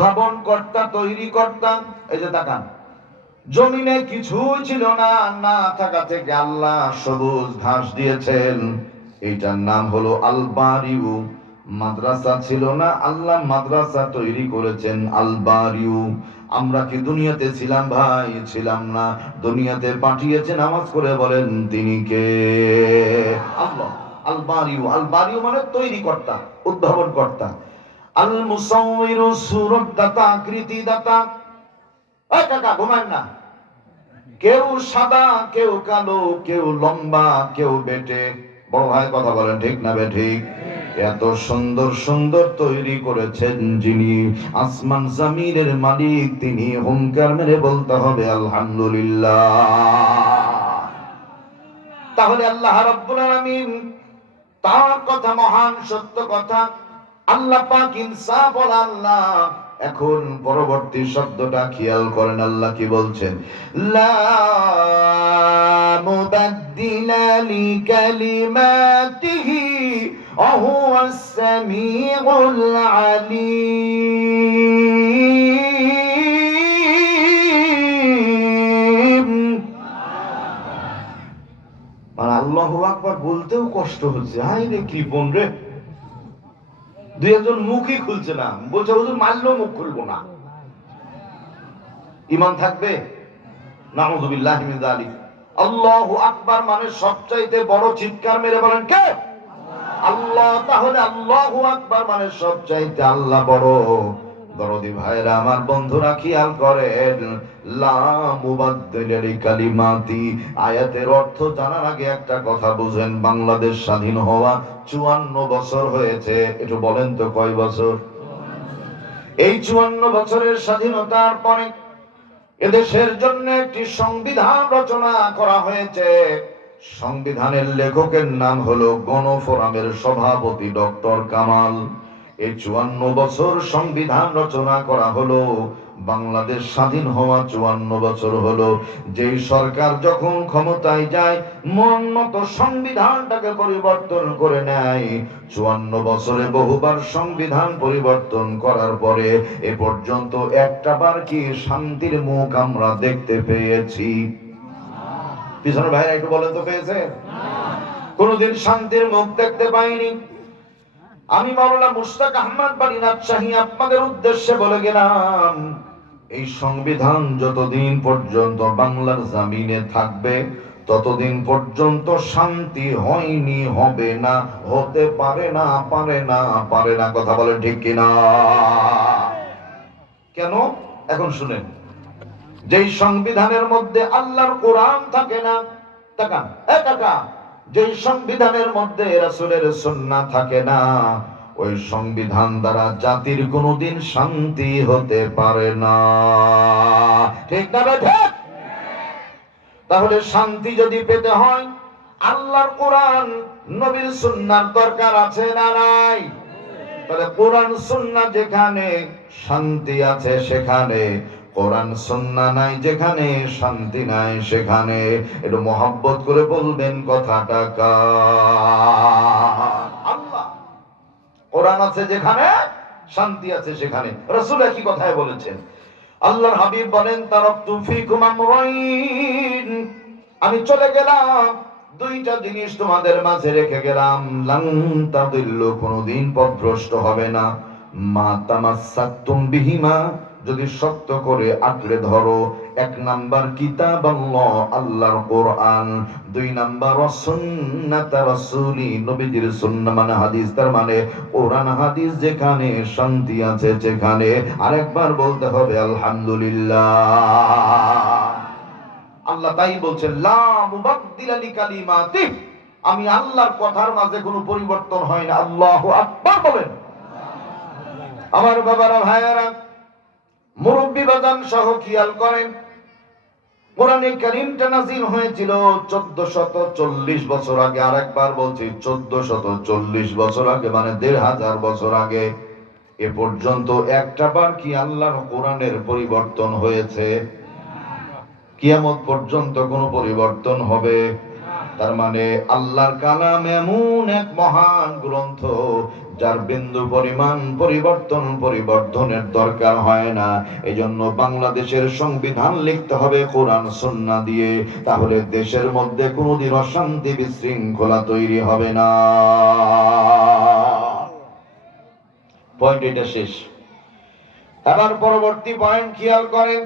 উদ্ভাবন কর্তা, তৈরি কর্তা। এই যে তাকান, জমিনে কিছুই ছিল না, না থাকা থেকে আল্লাহ সবুজ ঘাস দিয়েছেন। এইটার নাম হলো আল বারিউ। মাদ্রাসা ছিল না, আল্লাহ মাদ্রাসা তৈরি করেছেন, আল বারিউ। আমরা কি দুনিয়াতে ছিলাম ভাই? ছিলাম না। দুনিয়াতে পাঠিয়েছে, নামাজ করে বলেন তিনি কে? আল্লাহ। আল বারিউ, আল বারিউ মানে তৈরি কর্তা, উদ্ভাবন কর্তা। আল মুসাউইরু, সূরত দাতা, আকৃতি দাতা। ওই কাকা ঘুমান না। কেউ সাদা, কেউ কালো, কেউ লম্বা, কেউ বেটে। বড় ভাই কথা বলেন, ঠিক না বেঠিক? এত সুন্দর সুন্দর তৈরি করেছেন যিনি, আসমান জমিনের মালিক তিনি। হুঙ্কার মেরে বলতে হবে আলহামদুলিল্লাহ। তাহলে আল্লাহ রাব্বুল আলামিন, তার কথা মহান সত্য কথা। আল্লাহ পাক ইনসাফ ওয়ালা আল্লাহ। এখন পরবর্তী শব্দটা খেয়াল করেন, আল্লাহ কি বলছেন? লা মুবাদ্দিলা লিকালিমাতিহি ওয়া হুয়াস সামিউল আলীম। আর আল্লাহু আকবার বলতেও কষ্ট হচ্ছে। হায় রে কৃপণ রে, দুই একজন মুখই খুলছে না, বলছে হুজুর মারলেও মুখ খুলবো না। ঈমান থাকবে? নাউযুবিল্লাহি মিন যালিক। আল্লাহু আকবার মানে সবচাইতে বড় চিৎকার মেরে বলেন কে? আল্লাহ। তাহলে আল্লাহু আকবার মানে সবচাইতে আল্লাহ বড়। দরদি ভাইরা আমার, বন্ধুরা খেয়াল করেন, লা মুবাদ্দিলা লিকালিমাতি। আয়াতের অর্থ জানার আগে একটা কথা বুঝেন। বাংলাদেশ স্বাধীন হওয়া 54 বছর হয়েছে। একটু বলেন তো কয় বছর? এই 54 বছরের স্বাধীনতার পরে এদেশের জন্য একটি সংবিধান রচনা করা হয়েছে। সংবিধানের লেখকের নাম হলো গণফোরামের সভাপতি ডক্টর কামাল। এই 54 বছর সংবিধান রচনা করা হলো। বাংলাদেশ স্বাধীন হওয়া 54 বছর হলো। যেই সরকার যখন ক্ষমতায় যায়, মন মতো সংবিধানটাকে পরিবর্তন করে নেয়। 54 বছরে বহুবার সংবিধান পরিবর্তন করার পরে এ পর্যন্ত একটা বার কি শান্তির মুখ আমরা দেখতে পেয়েছি? পিছনের ভাইরা একটু বলেন তো, পেয়েছে? কোনদিন শান্তির মুখ দেখতে পাইনি। আমি মাওলানা মুশতাক আহমদ বাড়ি রাজশাহী আপনাদের উদ্দেশ্যে বলে গেলাম, এই সংবিধান যতদিন পর্যন্ত বাংলার জমিনে থাকবে ততদিন পর্যন্ত শান্তি হয়নি, হবে না, হতে পারে না, পারে না, পারে না। কথা বলেন ঠিক কিনা? কেন? এখন শুনেন। যেই সংবিধানের মধ্যে আল্লাহর কোরআন থাকে না, তাকান কাকা, যেই সংবিধানের মধ্যে রাসূলের সুন্নাহ থাকে না, ওই সংবিধান দ্বারা জাতির কোনোদিন শান্তি হতে পারে না। ঠিক না বেঠিক? তাহলে শান্তি যদি পেতে হয় আল্লাহর কোরআন নবীর সুন্নাহর দরকার আছে না নাই? তাহলে কোরআন সুন্নাহ যেখানে শান্তি আছে সেখানে, কোরআন সুন্নাহ নাই যেখানে শান্তি নাই সেখানে। একটু মহব্বত করে বলবেন কথাটা কার? আল্লাহ। কোরআন আছে যেখানে শান্তি আছে সেখানে। রাসূল একই কথাই বলেছেন। আল্লাহর হাবিব বলেন, তারাকতু ফীকুম আমরাইন, আমি চলে গেলাম, দুইটা জিনিস তোমাদের মাঝে রেখে গেলাম। লান তাদিল্লু, কোনদিন পথভ্রষ্ট হবে না। মা তামাসসাকতুম বিহিমা, যদি শক্ত করে আঁকড়ে ধরো। এক নাম্বার কিতাব আল্লাহ, আল্লাহর কোরআন। দুই নাম্বার সুন্নাত রাসূলি, নবীজির সুন্নাহ মানে হাদিস। তার মানে কোরআন হাদিস যেখানে শান্তি আছে সেখানে। আরেকবার বলতে হবে আলহামদুলিল্লাহ। আল্লাহ তাই বলছেন, লা মুবাদ্দিলা লিকালিমাতি, আমি আল্লাহর কথার মাঝে কোনো পরিবর্তন হয় না। আল্লাহু আকবার বলেন। আমার বাবারা, ভাইয়ারা, মুরব্বি বাজান সহ খেয়াল করেন, কোরআনে কারীমটা নাযিল হয়েছিল 1440 বছর আগে। আরেকবার বলছি 1440 বছর আগে, মানে 1500 বছর আগে। এ পর্যন্ত একটা বার কি আল্লাহর কোরআনের পরিবর্তন হয়েছে? কিয়ামত পর্যন্ত কোনো পরিবর্তন হবে? তার মানে আল্লাহর কালাম এমন এক মহান গ্রন্থ যার বিন্দু পরিমাণ পরিবর্ধনের দরকার হয় না। এজন্য বাংলাদেশের সংবিধান লিখতে হবে কোরআন সুন্নাহ দিয়ে, তাহলে দেশের মধ্যে কোনোদিন অশান্তি বিশৃঙ্খলা তৈরি হবে না। পয়েন্ট এটা শেষ। এবার পরবর্তী পয়েন্ট খেয়াল করেন।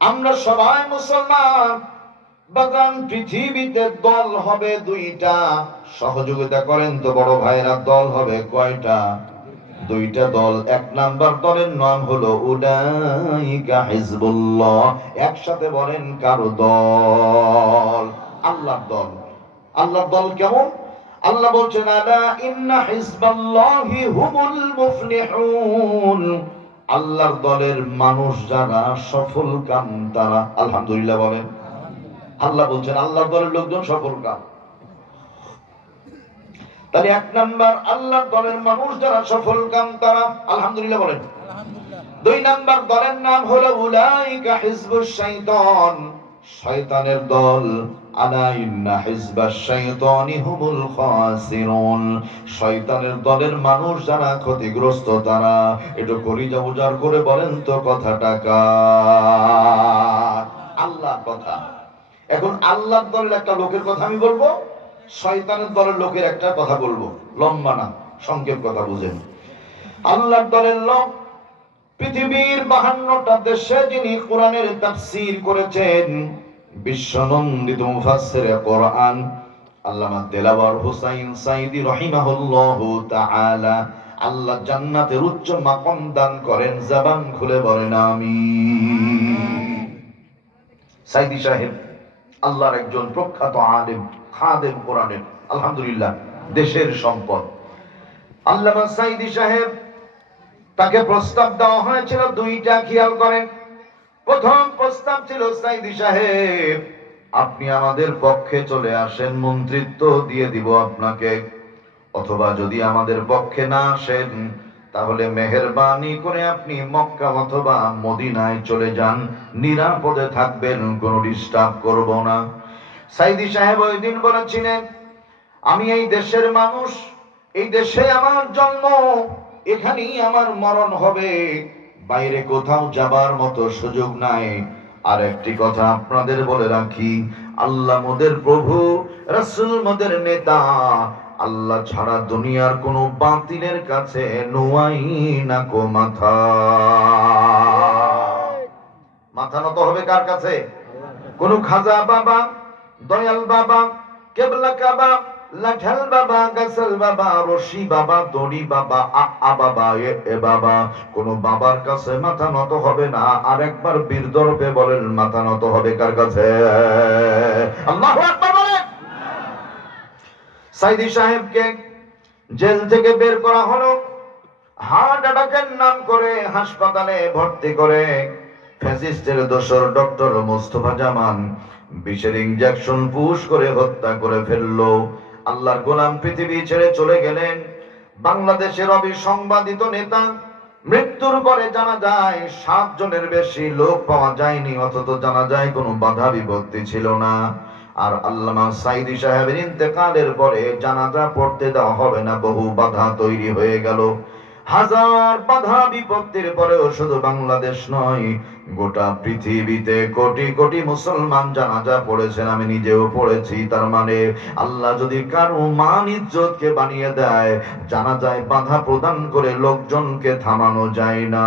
আমরা সবাই মুসলমান, বাগান পৃথিবীতে দল হবে দুইটা। সহযোগিতা করেন তো বড় ভাইরা, দল হবে কয়টা? দুইটা দল। এক নাম্বার দলের নাম হলো উলাইকা হিজবুল্লাহ। একসাথে বলেন কারো দল? আল্লাহর দল। আল্লাহর দল কেমন? আল্লাহ বলছেন আলা ইন্না হিজবাল্লাহি হুমুল মুফলিহুন। আল্লাহর দলের মানুষ যারা সফল কাম তারা। আলহামদুলিল্লাহ বলেন। আল্লাহ বলছেন আল্লাহর দলের লোকজন সফল কাম। তাহলে এক নাম্বার আল্লাহর দলের মানুষ যারা সফল কাম তারা। আলহামদুলিল্লাহ বলেন। দুই নাম্বার দলের নাম হলো উলাইকা হিজবুশ শাইতান, শয়তানের দল। আলা ইন্না হিজবাশ শাইতানি হুমুল খাসিরুন। শয়তানের দলের মানুষ যারা ক্ষতিগ্রস্ত তারা। একটু কলিজা উজাড় করে বলেন তো কথাটা কার? আল্লাহর কথা। এখন আল্লাহর দলের একটা লোকের কথা আমি বলবো, শয়তানের দলের লোকের একটা কথা বলবো। লম্বা না, সংক্ষেপ কথা বুঝেন। আল্লাহর দলের লোক পৃথিবীর 52টা দেশে যিনি কোরআনের তাফসীর করেছেন, বিশ্বনন্দিত মুফাসসিরে কোরআন আল্লামা দেলাওয়ার হুসাইন সাইদি রাহিমাহুল্লাহু তাআলা। আল্লাহ জান্নাতের উচ্চ মাকাম দান করেন। জবান খুলে বলেন আমিন। সাইদি সাহেব আল্লাহর একজন প্রখ্যাত আলেম, খাদেম কোরআনের। আলহামদুলিল্লাহ, দেশের সম্পদ। আল্লামা সাইদি সাহেব, তাকে প্রস্তাব দেওয়া হয়েছিল দুইটা। খেয়াল করেন। প্রথম প্রস্তাব ছিল, সাইদি সাহেব আপনি আমাদের পক্ষে চলে আসেন, মন্ত্রিত্ব দিয়ে দিব আপনাকে। অথবা যদি আমাদের পক্ষে না আসেন তাহলে মেহেরবানি করে আপনি মক্কা অথবা মদিনায় চলে যান, নিরাপদে থাকবেন, কোনো ডিস্টার্ব করব না। সাইদি সাহেব ওই দিন বলেছিলেন, আমি এই দেশের মানুষ, এই দেশে আমার জন্ম, এখানেই আমার মরণ হবে, বাইরে কোথাও যাবার মতো সুযোগ নাই। আর একটি কথা আপনাদের বলে রাখি, আল্লাহ মোদের প্রভু, রাসূল মোদের নেতা। আল্লাহ ছাড়া দুনিয়ার কোন বাতিলের কাছে নোয়াই না কো মাথা। মাথা নত হবে কার কাছে? কোন খাজা বাবা, দয়াল বাবা, কেবলা কাবা, লাঠাল বাবা, গাছাল বাবা, রশি বাবা, দড়ি বাবা, আ বাবা, এ বাবা, কোন বাবার কাছে মাথা নত হবে না। আর একবার বীর দরপে বলেন, মাথা নত হবে কার কাছে? আল্লাহু আকবার বলেন। সাইদি সাহেবকে জেল থেকে বের করা হলো, হার্ট অ্যাটাকের নাম করে হাসপাতালে ভর্তি করে ফ্যাসিস্টের দোসর ডক্টর মোস্তফা জামান বিষের ইনজেকশন পুশ করে হত্যা করে ফেললো। আল্লাহর গোলাম পৃথিবী ছেড়ে চলে গেলেন। বাংলাদেশের অবিসংবাদিত নেতা, মৃত্যুর পরে জানা যায় 7 জনের বেশি লোক পাওয়া যায়নি, অথচ জানা যায় কোনো বাধা বিপত্তি ছিল না। আর আল্লামা সাইদি সাহেবের ইন্তেকালের পরে জানাজা পড়তে দেওয়া হবে না, বহু বাধা তৈরি হয়ে গেল। হাজার বাধা বিপত্তির পরেও শুধু বাংলাদেশ নয়, গোটা পৃথিবীতে কোটি কোটি মুসলমান জানাজা পড়েছেন, আমি নিজেও পড়েছি। তার মানে আল্লাহ যদি কারো মান ইজ্জতকে বানিয়ে দেয়, জানাজায় বাধা প্রদান করে লোকজনকে থামানো যায় না।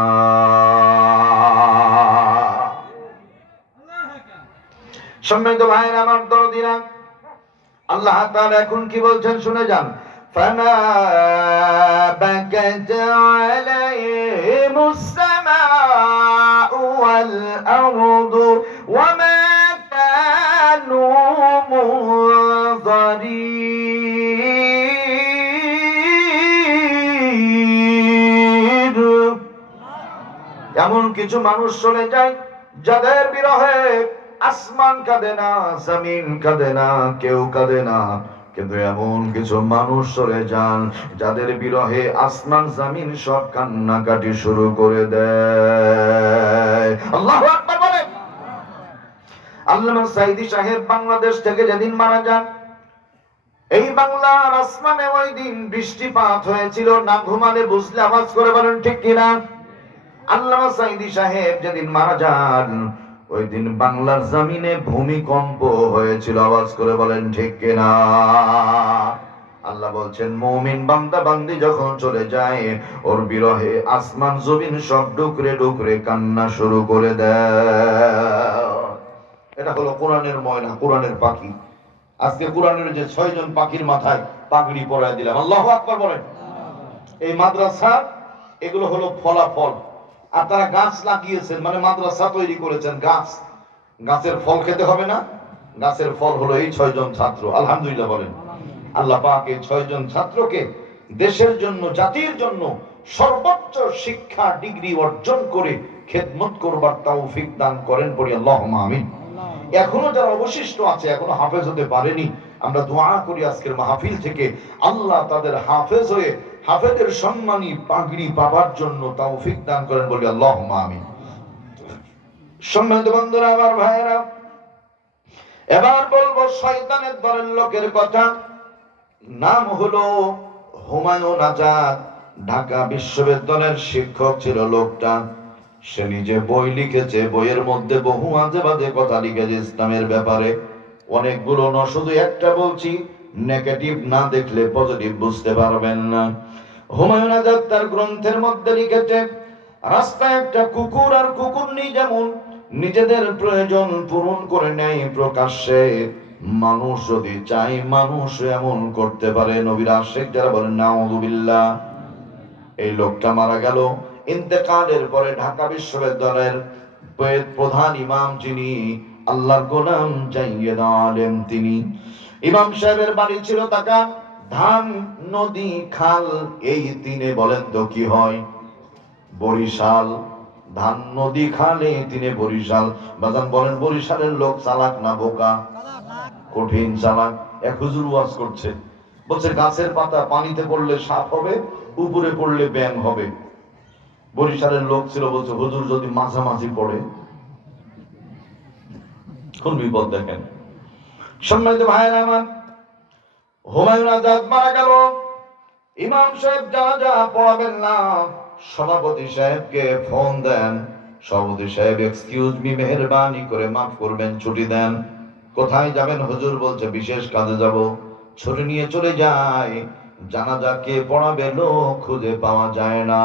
সম্মানিত ভাইরা আমার, দরদিরা, আল্লাহ তাআলা এখন কি বলছেন শুনে যান। فما بكت عليهم السماء والأرض وما كانوا منظرين। এমন কিছু মানুষ চলে যায় যাদের বিরহে আসমান কাঁদে না, জমিন কাঁদে না, কেউ কাঁদে না। কিন্তু এমন কিছু মানুষ চলে যান যাদের বিরহে আসমান জমিন সব কান্নাকাটি শুরু করে দেয়। আল্লাহু আকবার বলেন। আল্লামা সাইদি সাহেব বাংলাদেশ থেকে যেদিন মারা যান, এই বাংলার আসমানে ওই দিন বৃষ্টিপাত হয়েছিল, না ঘুমালে বুঝলে আওয়াজ করে বলেন ঠিক কিনা? আল্লামা সাঈদী সাহেব যেদিন মারা যান ওই দিন বাংলার জমিনে ভূমিকম্প হয়েছিল, আওয়াজ করে বলেন ঠিক কিনা? আল্লাহ বলছেন মুমিন বান্দা বান্দি যখন চলে যায় ওর বিরহে আসমান জমিন সব ডুকরে ডুকরে কান্না শুরু করে দেয়। এটা হলো কোরআনের ময়না, কোরআনের পাখি। আজকে কোরআনের যে 6 জন পাখির মাথায় পাগড়ি পরায় দিলাম, আল্লাহু আকবার বলেন। এই মাদ্রাসা এগুলো হলো ফলাফল। আর তারা গাছ লাগিয়েছেন, মানে মাদ্রাসা তৈরি করেছেন, গাছ, গাছের ফল খেতে হবে না? গাছের ফল হলো এই 6 জন ছাত্র। আলহামদুলিল্লাহ বলেন। আল্লাহ পাক এই 6 জন ছাত্রকে দেশের জন্য, জাতির জন্য সর্বোচ্চ শিক্ষা ডিগ্রি অর্জন করে খেদমত করবার তৌফিক দান করেন, পড়ি আল্লাহুম্মা আমিন। এখনো যারা অবশিষ্ট আছে, এখনো হাফেজ হতে পারেনি, আমরা দোয়া করি আজকের মাহফিল থেকে আল্লাহ তাদের হাফেজ হয়ে হাফেজের সম্মানী পাগড়ি পাবার জন্য তৌফিক দান করেন, বলি আল্লাহুম্মা আমিন। সম্মানিত বন্ধুরা, আমার ভাইয়েরা, এবার বলবো শয়তানের দলের লোকের কথা। নাম হলো হুমায়ুন আজাদ, ঢাকা বিশ্ববিদ্যালয়ের শিক্ষক ছিল লোকটা। সে নিজে বই লিখেছে, বইয়ের মধ্যে বহু আজে বাজে কথা লিখেছে ইসলামের ব্যাপারে, অনেকগুলো না, শুধু একটা বলছি, নেগেটিভ না দেখলে পজিটিভ বুঝতে পারবেন না। হুমায়ুন আজাদ তার গ্রন্থের মধ্যে লিখেছে, রাস্তায় একটা কুকুর আর কুকুরনি যেমন নিজেদের প্রয়োজন পূরণ করে নেয় প্রকাশ্যে, মানুষ যদি চাই মানুষ এমন করতে পারে। নবীর আশিক যারা বলেন নাউযুবিল্লাহ। এই লোকটা মারা গেল। ইন্তেকালের পরে ঢাকা বিশ্ববিদ্যালয়ের প্রধান ইমাম, যিনি আল্লাহর গোলাম জাইয়্যিদ আলেম, তিনি ইমাম সাহেবের বাড়ি ছিল টাকা ধান, নদী, খাল, এই তিনে বলেন তো কি হয়? বরিশাল। ধান, নদী, খাল, এই তিনে বরিশাল। বাজান বলেন বরিশালের লোক চালাক না বোকা? কঠিন চালাক। এক হুজুর ওয়াজ করছে, বলছে গাছের পাতা পানিতে পড়লে সাপ হবে, উপরে পড়লে ব্যাঙ হবে। বরিশালের লোক ছিল, বলছে হুজুর যদি মাঝামাঝি পড়ে? কোন বিপদ দেখেন। সম্মানিত ভাইয়েরা আমার, হুমায়ুন আজাদ মারা গেল। ইমাম সাহেব জানাজা পড়াবেন না, সভাপতি সাহেবকে ফোন দেন। সভাপতি সাহেব, এক্সকিউজ মি, মেহেরবানি করে মাফ করবেন, ছুটি দেন। কোথায় যাবেন হুজুর? বলছে বিশেষ কাজে যাব। ছুটি নিয়ে চলে যায়। জানাজা কে পড়াবে লোক খুঁজে পাওয়া যায় না।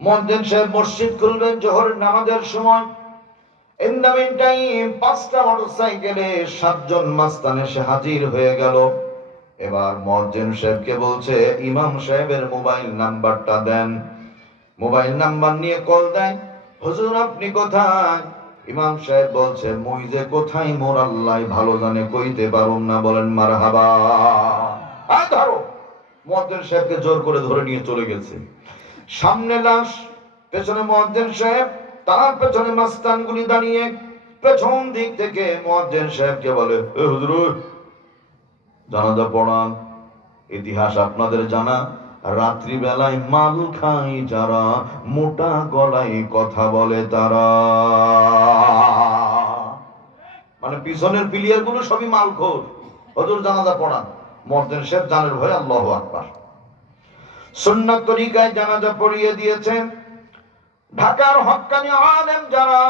মুয়াজ্জিন সাহেব মসজিদ খুলবেন জোহরের নামাজের সময়। ইন দ্য মিন টাইম 5টা মোটরসাইকেলে 7 জন মাস্তান এসে হাজির হয়ে গেল। এবার মুয়াজ্জিন সাহেবকে বলছে ইমাম সাহেবের মোবাইল নাম্বারটা দেন। মোবাইল নাম্বার নিয়ে কল দেয়, হুজুর আপনি কোথায়? ইমাম সাহেব বলছে মুই যে কোথায় মোর আল্লাহ ভালো জানে, কইতে পারুম না। বলেন মারহাবা। আয় ধরো। মুয়াজ্জিন সাহেবকে জোর করে ধরে নিয়ে চলে গেছে। সামনে লাশ, পেছনে মুয়াজ্জিন সাহেব, তার পেছনে মাস্তানগুলি দাঁড়িয়ে। পেছন দিক থেকে মুয়াজ্জিন সাহেবকে বলে, এ হুজুর জানাজা পড়ান। ইতিহাস আপনাদের জানা, রাত্রি বেলায় মাল খাই যারা, মোটা গলায় কথা বলে তারা। মানে পিছনের প্লেয়ার গুলো সবই মালখোর। হুজুর জানাজা পড়ান। মুয়াজ্জিন সাহেব জানের ভয়ে আল্লাহু আকবার সুন্নাত তরিকায় জানাজা পড়িয়ে দিয়েছেন। ঢাকার হক্কানি আলেম যারা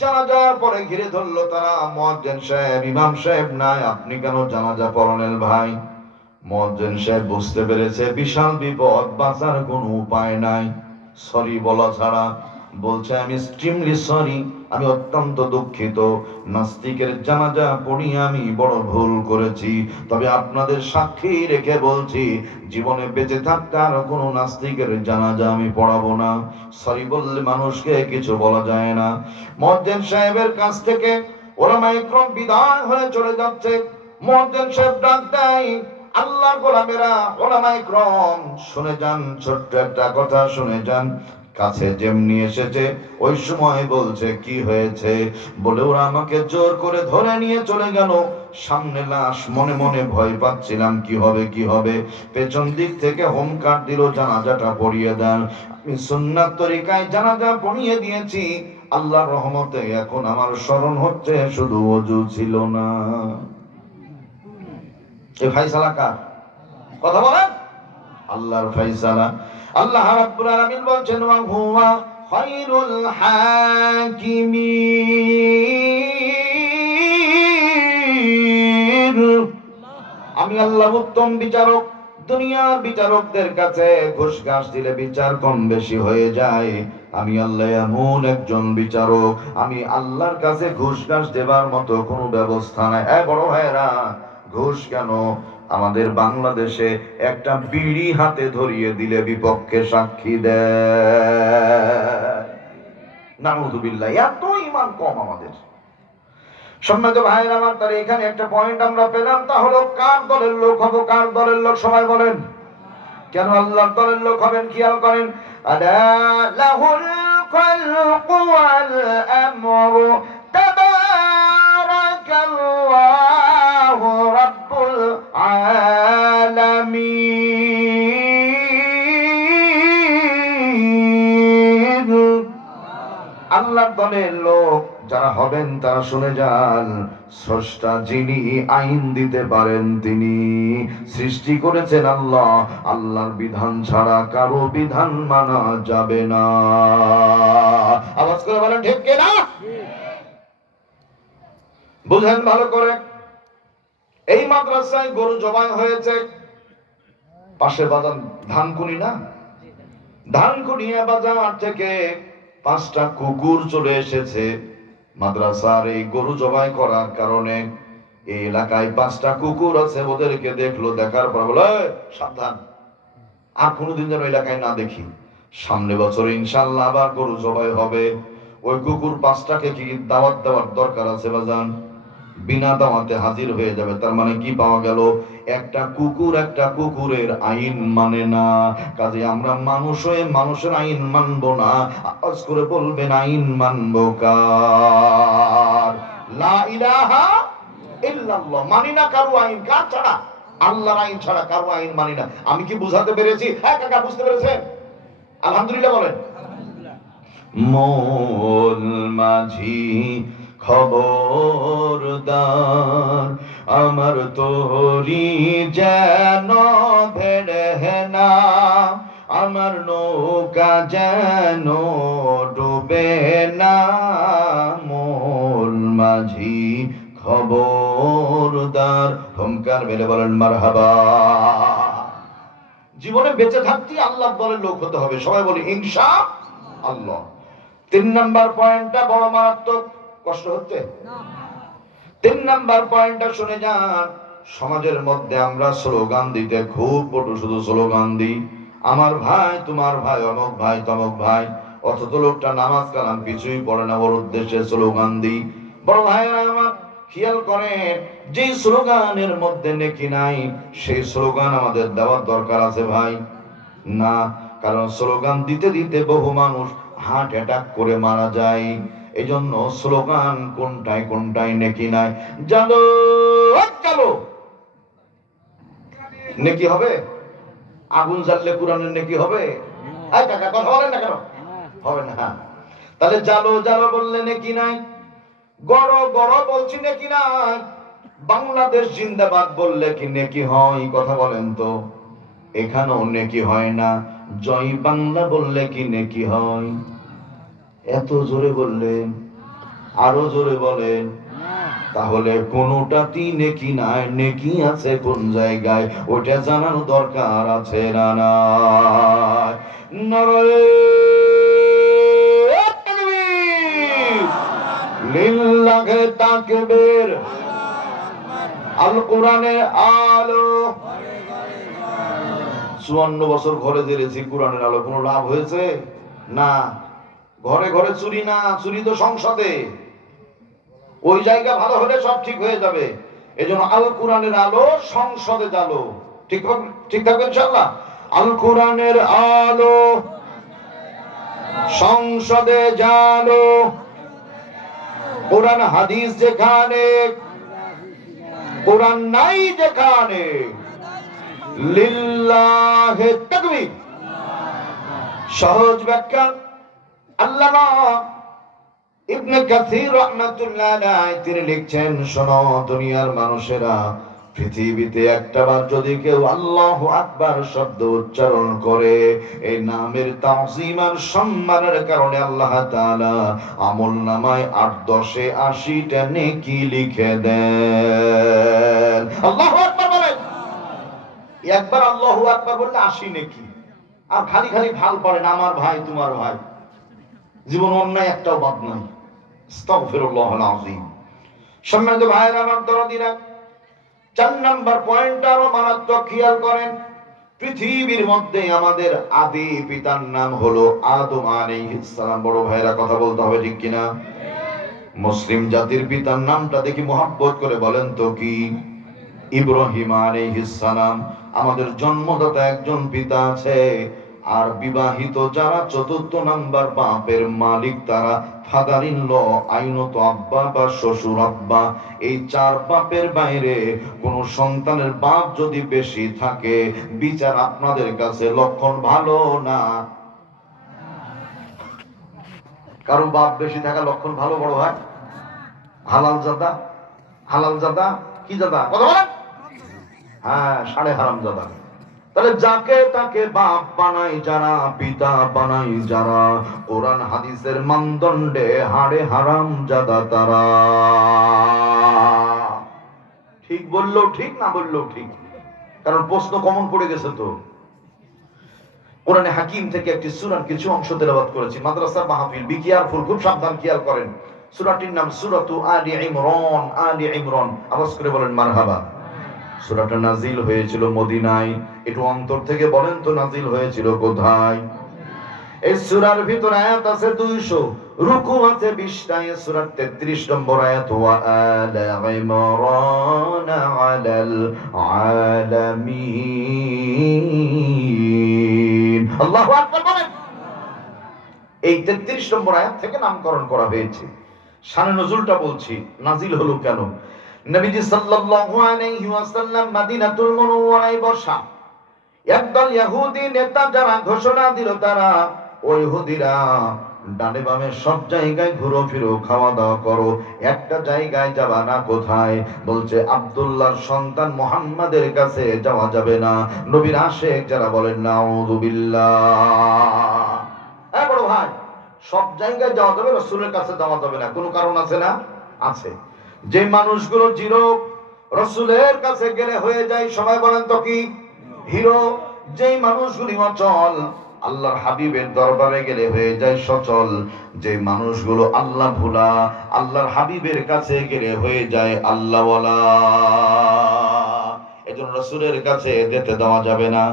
জানাজার পরে ঘিরে ধরলো, তারা মুয়াজ্জিন সাহেব, ইমাম সাহেব নাই, আপনি কেন জানাজা পড়ালেন ভাই? মুয়াজ্জিন সাহেব বুঝতে পেরেছে বিশাল বিপদ, বাঁচার কোনো উপায় নাই সরি বলা ছাড়া। বলছে আমি এক্সট্রিমলি সরি, আমি অত্যন্ত দুঃখিত, নাস্তিকের জানাজা পড়িয়ে আমি বড় ভুল করেছি। তবে আপনাদের সাক্ষী রেখে বলছি, জীবনে বেঁচে থাকতে আর কোনো নাস্তিকের জানাজা আমি পড়াবো না। সরি বললে মানুষকে কিছু বলা যায় না। মুয়াজ্জিন সাহেবের কাছ থেকে উলামায়ে ইকরাম বিদায় হয়ে চলে যাচ্ছে। মুয়াজ্জিন সাহেব ডাক দেয়, আল্লাহর গোলামেরা, উলামায়ে ইকরাম শুনে যান, ছোট্ট একটা কথা শুনে যান। কাছে যেমনি এসেছে ওই সময় বলছে কি হয়েছে? বলে ওরা আমাকে জোর করে ধরে নিয়ে চলে গেল। সামনে লাশ, মনে মনে ভয় পাচ্ছিলাম কি হবে কি হবে। পেছন দিক থেকে হোমকার দিল, জানাজাটা পড়িয়ে দেন। আমি সুন্নাত তরিকায় জানাজা পড়িয়ে দিয়েছি। আল্লাহর রহমতে এখন আমার স্মরণ হচ্ছে শুধু ওযু ছিল না। এই ফায়সালা কার? কথা বলেন। আল্লাহর ফায়সালা। আল্লাহ রাব্বুল আলামিন বলছেন ওয়া হুয়া খায়রুল হাকিমিন, আমি আল্লাহ উত্তম বিচারক। দুনিয়ার বিচারকদের কাছে ঘুষ ঘাস দিলে বিচার কম বেশি হয়ে যায়, আমি আল্লাহ এমন একজন বিচারক, আমি আল্লাহর কাছে ঘুষ ঘাস দেবার মতো কোনো ব্যবস্থা নাই। বড় ভাইরা, ঘুষ কেন? আমাদের বাংলাদেশে একটা বিড়ি হাতে ধরিয়ে দিলে বিপক্ষে সাক্ষী দেয়। নাউযুবিল্লাহ, এত ঈমান কম আমাদের। সম্মানিত ভাইরা আমার, তার এখানে একটা পয়েন্ট আমরা পেলাম, তা হলো কার দলের লোক হবো? কার দলের লোক? সবাই বলেন। কেন আল্লাহর দলের লোক হবেন? খেয়াল করেন। আলা লাহুল খালকু ওয়াল আমরু তাবারাকাল্লাহু রাব্বুল আলামিন। আল্লাহর দলের লোক যারা হবেন তারা শুনে যান, স্রষ্টা যিনি আইন দিতে পারেন তিনি, সৃষ্টি করেছেন আল্লাহ, আল্লাহর বিধান ছাড়া কারো বিধান মানা যাবে না। আওয়াজ করে বলেন ঠিক কিনা? বুঝেন ভালো করে। এই মাদ্রাসায় গরু জবাই হয়েছে, পাশে বাজার ধানকুনি, না ধানকুনিয়া বাজার থেকে 5টা কুকুর চলে এসেছে মাদ্রাসার এই গরু জবাই করার কারণে। এই এলাকায় 5টা কুকুর আছে, ওদেরকে দেখলো, দেখার পর বলে সাবধান, আর কোনোদিন যেন এলাকায় না দেখি, সামনে বছর ইনশাল্লাহ আবার গরু জবাই হবে। ওই কুকুর 5টাকে কি দাওয়াত দেওয়ার দরকার আছে বাজান? বিনা দাওয়াতে হাজির হয়ে যাবে। তার মানে কি পাওয়া গেল? একটা কুকুর একটা কুকুরের আইন মানে না। কাজে আমরা মানুষ হয়ে মানুষের আইন মানবো না। আওয়াজ করে বলবেন আইন মানবো কার? লা ইলাহা ইল্লাল্লাহ। মানি না কারো আইন। কার ছাড়া? আল্লাহর আইন ছাড়া কারো আইন মানি না। আমি কি বুঝাতে পেরেছি? হ্যাঁ কাকা, বুঝতে পেরেছেন? আলহামদুলিল্লাহ বলেন। মোল মাঝি খবরদার, আমার তোরি যেন ভেড়ে না, আমার নৌকা যেন ডুবে না, মোল মাঝি খবরদার। হুঙ্কার মেলে বলেন মারহাবা। জীবনে বেঁচে থাকতে আল্লাহ বলে লোক হতে হবে। সবাই বলি ইনশাআল্লাহ। 3 নাম্বার পয়েন্টটা বড় মারাত্মক। কষ্ট হচ্ছে? 3 নাম্বার পয়েন্টটা শুনে যান। সমাজের মধ্যে আমরা স্লোগান দিতে খুব পটু, শুধু স্লোগান দিই, আমার ভাই তোমার ভাই, অমুক ভাই তমুক ভাই, অথচ লোকটা নামাজ কালাম কিছুই পড়ে না, ওর উদ্দেশ্যে স্লোগান দিই। বড় ভাইরা আমার, খেয়াল করেন, যে স্লোগানের মধ্যে নেকি নাই সেই স্লোগান আমাদের দেওয়ার দরকার আছে ভাই? না, কারণ স্লোগান দিতে দিতে বহু মানুষ হার্ট অ্যাটাক করে মারা যায়। এই জন্য স্লোগান কোনটায় কোনটায় নেকি নাই। জানো জানো নেকি হবে? আগুন জ্বাললে কোরআনের নেকি হবে? আয় কাকা, কথা বলেন না কেন? হবে না। তাহলে জালো জালো বললে নেকি নাই, গড় গড় বলছি নেকি নাই, বাংলাদেশ জিন্দাবাদ বললে কি নেকি হয়? কথা বলেন তো। এখানেও নেকি হয় না। জয় বাংলা বললে কি নেকি হয়? এত জোরে বললেন, আরো জোরে বলেন। তাহলে কোনটাতেই নেকি নাই, নেকি আছে কোন জায়গায় ওটা জানার দরকার আছে না? নাই। নারায়ে তাকবীর, লিল্লাহি তাকবীর। আল কোরআনের আলো। 54 বছর ঘরে জেলেছি, কোরআনের আলো কোনো লাভ হয়েছে? না। ঘরে ঘরে চুরি না, চুরি তো সংসদে। ওই জায়গা ভালো হলে সব ঠিক হয়ে যাবে। এজন্য আল কোরআনের আলো সংসদে জ্বালো। ঠিক ঠিক থাকবে ইনশাআল্লাহ। আল কোরআনের আলো সংসদে জ্বালো। কোরআন হাদিস যেখানে, কোরআন নাই যেখানে, লিল্লাহি তাকবীর। সহজ ব্যাখ্যা আল্লামা ইবনে কাসির রাহমাতুল্লাহ আলাইহি তিনি লিখছেন, শোনো দুনিয়ার মানুষেরা, পৃথিবীতে একটাবার যদি কেউ আল্লাহু আকবার শব্দ উচ্চারণ করে, এই নামের তাওযীম আর সম্মানের কারণে আল্লাহ তাআলা আমলনামায় ৮ ১০ ৮০টা নেকি লিখে দেন। আল্লাহু আকবার বলেন। একবার আল্লাহু আকবার বললে ৮০ নেকি। আর খালি খালি ভাল পড়েন আমার ভাই তোমার ভাই, জীবন অন্যায় একটাও বাদ নাই। আস্তাগফিরুল্লাহুল আযীম। সম্মানিত ভাইরা আমার দরদিরা, ৪ নাম্বার পয়েন্ট আরো মারাত্মক, খেয়াল করেন। পৃথিবীর মধ্যে আমাদের আদি পিতার নাম হলো আদম আলাইহিস সালাম। বড় ভাইরা কথা বলতে হবে, ঠিক কিনা? মুসলিম জাতির পিতার নামটা দেখি মোহাব্বত করে বলেন তো কি? ইব্রাহিম আলাইহিস সালাম। আমাদের জন্মদাতা একজন পিতা আছে, আর বিবাহিত যারা ৪র্থ নাম্বার বাপের মালিক তারা ফাদার ইন ল, আইনত আব্বা বা শ্বশুর আব্বা। এই ৪ বাপের বাইরে কোন সন্তানের বাপ যদি বেশি থাকে, বিচার আপনাদের কাছে লক্ষণ ভালো না। কারো বাপ বেশি থাকা লক্ষণ ভালো বড় ভাই? হালাল জাদা, হালাল জাদা কি জাদা কথা বলেন? হ্যাঁ, সাড়ে হারাম জাদা। তাহলে যাকে তাকে বাপ বানাই যারা, পিতা বানাই যারা, কোরআন হাদিসের মানদণ্ডে হাড়ে হারাম জাদা তারা। ঠিক বললেও ঠিক, না বললেও ঠিক, কারণ প্রশ্ন কমন পড়ে গেছে। তো কোরআনে হাকিম থেকে একটি সূরার কিছু অংশ তেলাওয়াত করেছি, মাদ্রাসার মাহফিল। বি কেয়ারফুল, খুব সাবধান, খেয়াল করেন। সূরাটির নাম সূরাতু আলি ইমরান। আলি ইমরান, আওয়াজ করে বলেন মারহাবা। সূরাটা নাজিল হয়েছিল মদিনায়। একটু অন্তর থেকে বলেন তো নাজিল হয়েছিল কোথায়? এই সূরার ভিতর আয়াত আছে 200, রুকু আছে 20টা। এই সূরার 33 নম্বর আয়াত, ওয়া আলা ইমরান আলাল আলামিন। আল্লাহু আকবার বলেন। এই 33 নম্বর আয়াত থেকে নামকরণ করা হয়েছে। শানে নজুলটা বলছি, নাজিল হলো কেন? নবীজি সাল্লাল্লাহু আলাইহি ওয়াসাল্লাম মদিনাতুল মুনাওয়ারায় বসা। একদল ইহুদি নেতা যারা ঘোষণা দিল, তারা ওই ইহুদিরা ডানে বামে সব জায়গায় ঘুরো ফিরো, খাওয়া দাওয়া করো, একটা জায়গায় যাবা না। কোথায়? বলছে আব্দুল্লাহর সন্তান মুহাম্মাদের কাছে যাওয়া যাবে না। নবীর আশিক যারা বলেন নাউযু বিল্লাহ। হ্যাঁ বড় ভাই, সব জায়গায় যাওয়া যাবে, রাসূলের কাছে যাওয়া যাবে না। কোনো কারণ আছে না? আছে। যে মানুষগুলো জিরো, রাসূলের কাছে গেলে হয়ে যায়, সবাই বলেন তো কি? হিরো। যেই মানুষগুলি অচল, আল্লাহর হাবিবের দরবারে গেলে হয়ে যায় সচল। যে মানুষগুলো আল্লাহ ভুলা, আল্লাহর হাবিবের কাছে গেলে হয়ে যায় আল্লাহওয়ালা। এজন্য রাসূলের কাছে যেতে দেওয়া যাবে না।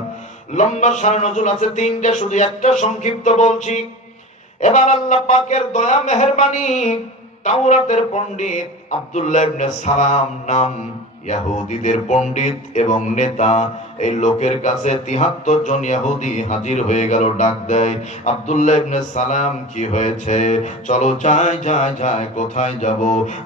লম্বা শানে নজুল আছে 3টা, শুধু একটা সংক্ষিপ্ত বলছি। এবার আল্লাহ পাকের দয়া মেহেরবানি, তাওরাতের পণ্ডিত আব্দুল্লাহ ইবনে সালাম নাম, ইহুদিদের পণ্ডিত এবং নেতা। এই লোকের কাছে ৭৩ জন ইহুদি হাজির হয়ে গেল, ডাক দেয়, আব্দুল্লাহ ইবনে সালাম কি হয়েছে? চলো যাই যাই যাই। কোথায় যাব?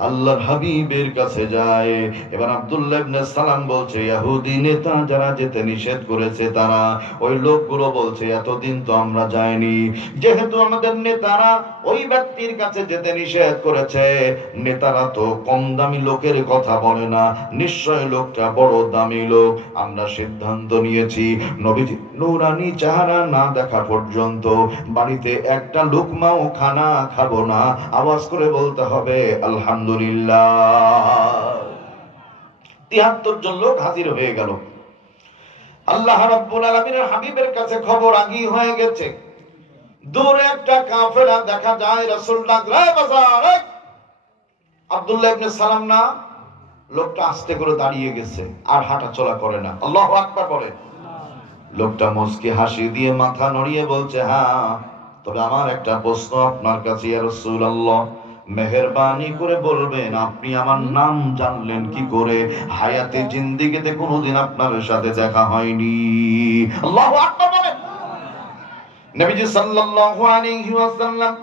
আল্লাহর হাবিবের কাছে যায়। এবার আব্দুল্লাহ ইবনে সালাম বলছে, ইহুদি নেতা যারা যেতে নিষেধ করেছে তারা, ওই লোকগুলো বলছে এতদিন তো আমরা যাইনি। যেহেতু আমাদের নেতারা ওই ব্যক্তির কাছে যেতে নিষেধ করেছে, নেতারা তো কম দামি লোকের কথা বলে না, নিশ্চয় লোকটা বড় দামি লোক। আমরা সিদ্ধান্ত নিয়েছি নবীজি নূরানি চেহারা না দেখা পর্যন্ত বাড়িতে একটা লুকমাও খানা খাবো না। আওয়াজ করে বলতে হবে আলহামদুলিল্লাহ। ৭৩ জন লোক হাজির হয়ে গেল। আল্লাহ রাব্বুল আলামিনের হাবিবের কাছে খবর আগেই হয়ে গেছে। দূরে একটা কাফেলা দেখা যায়, রাসূল ডাকলেন, বাজার আব্দুল্লাহ ইবনে সালাম না? লোকটা আস্তে করে দাঁড়িয়ে গেছে, আর হাঁটা চলা করে না। আল্লাহু আকবার বলে। লোকটা মুস্কি হাসি দিয়ে মাথা নড়িয়ে বলছে, হ্যাঁ, তবে আমার একটা প্রশ্ন আপনার কাছে ইয়া রাসূলুল্লাহ। মেহেরবানি করে বলবেন আপনি আমার নাম জানলেন কি করে? হায়াতে জিন্দেগিতে কোনোদিন আপনার সাথে দেখা হয়নি। আল্লাহু আকবার বলে। নবীজি সাল্লাল্লাহু আলাইহি ওয়াসাল্লাম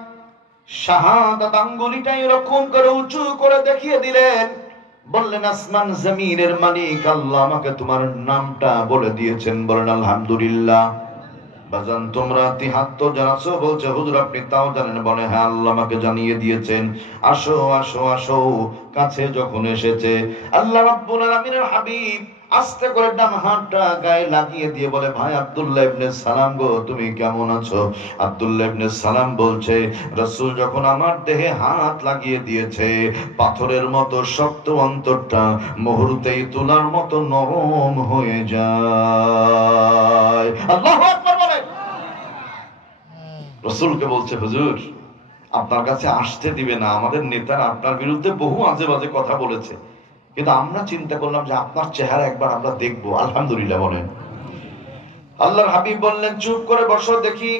শাহাদাত আঙ্গুলিটা এরকম করে উঁচু করে দেখিয়ে দিলেন, বললেন, আসমান জমিনের মালিক আল্লাহ আমাকে তোমার নামটা বলে দিয়েছেন, বলেন আলহামদুলিল্লাহ। বাজান তোমরা ৭৩ জন আছো, বলছে হুজুর আপনি তাও জানেন? বলে হ্যাঁ, আল্লাহ আমাকে জানিয়ে দিয়েছেন। আসো আসো আসো। কাছে যখন এসেছে, আল্লাহ রাব্বুল আলামিনের হাবিব আস্তে করে ডান হাতটা গায়ে লাগিয়ে দিয়ে বলে, ভাই আব্দুল্লাহ ইবনে সালাম গো, তুমি কেমন আছো? আব্দুল্লাহ ইবনে সালাম বলছে, রাসূল যখন আমার দেহে হাত লাগিয়ে দিয়েছে, পাথরের মতো শক্ত অন্তরটা মুহূর্তেই তুলার মতো নরম হয়ে যায়। আল্লাহু আকবার বলে। রাসূলকে বলছে, হুজুর আপনার কাছে আসতে দিবে না, আমাদের নেতারা আপনার বিরুদ্ধে বহু আজে বাজে কথা বলেছে, কিন্তু আমরা চিন্তা করলাম যে আপনার চেহারা একবার আমরা দেখবো। আলহামদুলিল্লাহ বলেন। আল্লাহর হাবিব বললেন, চুপ করে বসো দেখি।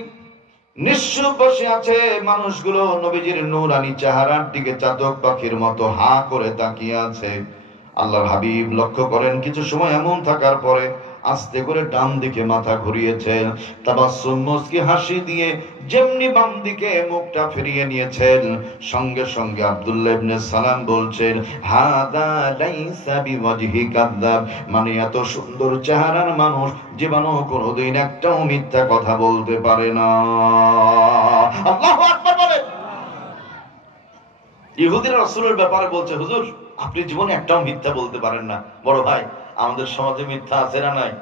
নিশ্চুপ বসে আছে মানুষগুলো নবীজির নূরানী চেহারার দিকে চাতক পাখির মতো হা করে তাকিয়ে আছে। আল্লাহর হাবিব লক্ষ্য করেন, কিছু সময় এমন থাকার পরে আস্তে করে ডান দিকে মাথা ঘুরিয়েছেন, তাবাসসুম মুস্কি হাসি দিয়ে যেমনি বাম দিকে মুখটা ফিরিয়ে নিয়েছেন, সঙ্গে সঙ্গে আব্দুল্লাহ ইবনে সালাম বলছেন, হাদা লাইসা বিওয়াজহি কাযাব, মানে এত সুন্দর চেহারার মানুষ জীবনে কোনোদিন একটাও মিথ্যা কথা বলতে পারে না। আল্লাহু আকবার বলেন। ইহুদিরা রাসূলের ব্যাপারে বলছে, হুজুর আপনি জীবনে একটাও মিথ্যা বলতে পারেন না। বড় ভাই, আমাদের সমাজে মিথ্যা আছে না নাই?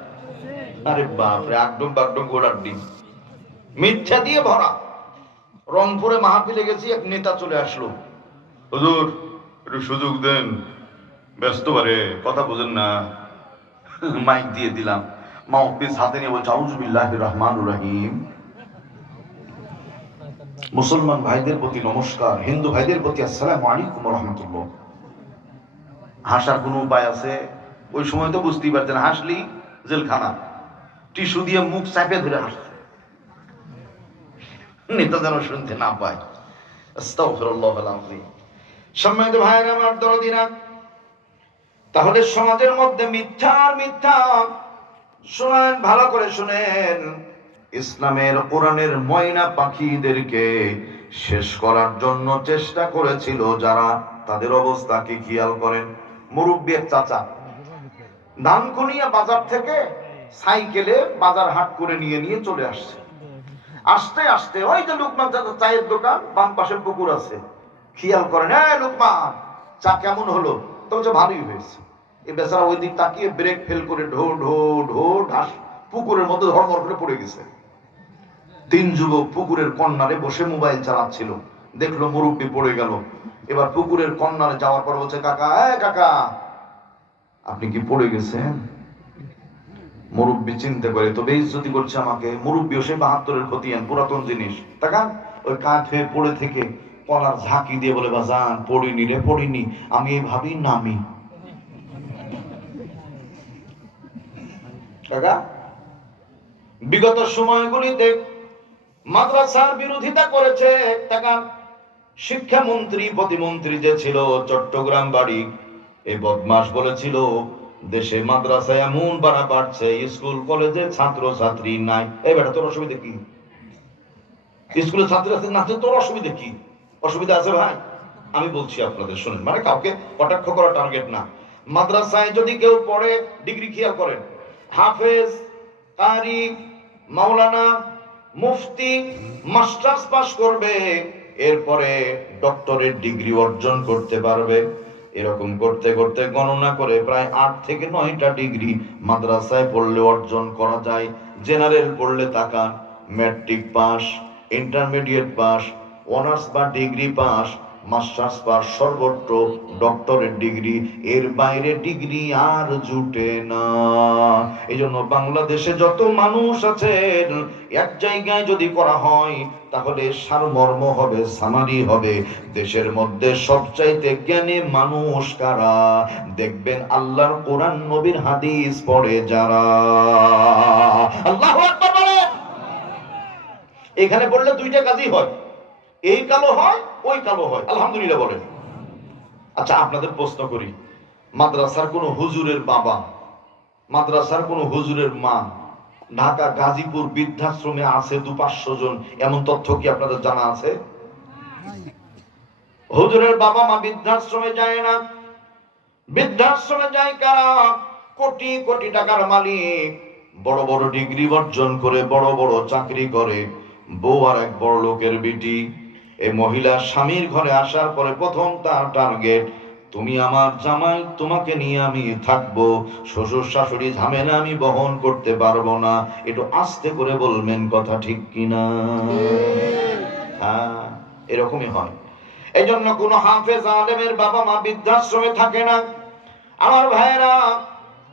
আরে বাপ রে, একদম বাগডম গোড়ার ডিম মিথ্যা দিয়ে ভরা। রংপুরে মাহফিলে গেছি, এক নেতা চলে আসলো, হুজুর একটু সুযোগ দেন, ব্যস্ত পারে কথা বোঝেন না। মাইক দিয়ে দিলাম, মাউথপিস হাতে নিয়ে বলছে, আউযুবিল্লাহির রহমানির রহিম। মুসলমান ভাইদের প্রতি নমস্কার, হিন্দু ভাইদের প্রতি আসসালামু আলাইকুম ওয়া রাহমাতুল্লাহ। হাসার কোনো উপায় আছে? ওই সময় তো বুঝতেই পারছেন, হাসলি জেলখানা। টিস্যু দিয়ে মুখ চাপে ধরে হাসছে, নেতা যেন শুনতে না পায়। আস্তাগফিরুল্লাহাল আযীম। সম্মানিত ভাইয়েরা আমার, দরদিরা, তাহলে সমাজের মধ্যে মিথ্যা আর মিথ্যা। শুনেন, ভালো করে শুনেন, ইসলামের কোরআনের ময়না পাখিদেরকে শেষ করার জন্য চেষ্টা করেছিল যারা, তাদের অবস্থা কি খেয়াল করেন। মুরব্বী এক চাচা ধানকুনিয়া বাজার থেকে সাইকেলে বাজার হাট করে নিয়ে চলে আসছে। আস্তে আস্তে ওই যে লুকমান চাচা চায়ের দোকান, বাম পাশে পুকুর আছে, খেয়াল করেন, লুকমান চা কেমন হলো? তো বলছে ভালোই হয়েছে। এই বেচারা ওই দিক তাকিয়ে ব্রেক ফেল করে ঢো ঢো ঢো ঢাস পুকুরের মধ্যে ধর্মর করে পড়ে গেছে। 3 যুবক পুকুরের কর্নারে বসে মোবাইল চালাচ্ছিল, দেখলো মুরব্বী পড়ে গেল। এবার পুকুরের কর্নারে যাওয়ার পর বলছে, কাকা কাকা আপনি কি পড়ে গেছেন? মুরব্বী চিন্তা করে, তো বেইজ্জতি করছে আমাকে। মুরব্বীও সে 72-এর খতিয়ান, পুরাতন জিনিস। তাকান, ওই কাঠে পড়ে থেকে কলার ঝাঁকি দিয়ে বলে, বাজান পড়িনি রে, পড়িনি, আমি এইভাবেই নামি। কাকা, বিগত সময়গুলিতে মাদ্রাসার বিরোধিতা করেছে। টাকা শিক্ষামন্ত্রী প্রতিমন্ত্রী যে ছিল চট্টগ্রাম বাড়ি, এই বদমাস বলেছিল দেশে মাদ্রাসায় এমন বাড়া বাড়ছে, স্কুল কলেজে ছাত্র ছাত্রী নাই। এই বেটা তোর অসুবিধা কি? স্কুলে ছাত্র ছাত্রী না, তোর অসুবিধা কি? অসুবিধা আছে ভাই? আমি বলছি আপনাদের শুনেন, মানে কাউকে কটাক্ষ করা টার্গেট না। মাদ্রাসায় যদি কেউ পড়ে, ডিগ্রি খেয়াল করেন, হাফেজ, কারি, মাওলানা, মুফতি, মাস্টার্স পাস করবে, এরপরে ডক্টরেট ডিগ্রি অর্জন করতে পারবে। এরকম করতে করতে গণনা করে প্রায় 8 থেকে 9টা ডিগ্রি মাদ্রাসায় পড়লে অর্জন করা যায়। জেনারেল পড়লে তাকান, matric pass, intermediate pass, honours বা ডিগ্রি পাস, মাস্টার্স পাস, সর্বোচ্চ ডক্টরেট ডিগ্রি, এর বাইরে ডিগ্রি আর জুটে না। এই জন্য বাংলাদেশে যত মানুষ আছেন, এক জায়গায় যদি করা হয় তাহলে সারমর্ম হবে, সামারি হবে। দেশের মধ্যে সবচাইতে জ্ঞানী মানুষ কারা? দেখবেন আল্লাহর কোরআন নবীর হাদিস পড়ে যারা। আল্লাহু আকবার বলেন। এখানে পড়লে 2টা কাজই হয়, এই কালো হয়, ওই কালো হয়। আলহামদুলিল্লাহ বলেন। আচ্ছা, আপনাদের প্রশ্ন করি, মাদ্রাসার কোন হুজুরের বাবা, মাদ্রাসার কোন হুজুরের মা ঢাকা গাজীপুর বৃদ্ধাশ্রমে আছে 200-500 জন, এমন তথ্য কি আপনাদের জানা আছে? হুজুরের বাবা মা বৃদ্ধাশ্রমে যায় না। বৃদ্ধাশ্রমে যায় কারা? কোটি কোটি টাকার মালিক বড় বড় ডিগ্রি অর্জন করে বড় বড় চাকরি করে, বউ আর এক বড় লোকের বিটি। এই মহিলা স্বামীর ঘরে আসার পরে প্রথম তার টার্গেট, তুমি আমার জামাই, তোমাকে নিয়ে আমি থাকবো, শ্বশুর শাশুড়ি ঝামেলা আমি বহন করতে পারবো না। একটু আস্তে করে বলবেন, কথা ঠিক কিনা? হ্যাঁ, এরকমই হয়। এই জন্য কোন হাফেজ আলেমের বাবা মা বৃদ্ধাশ্রমে থাকে না। আমার ভাইরা,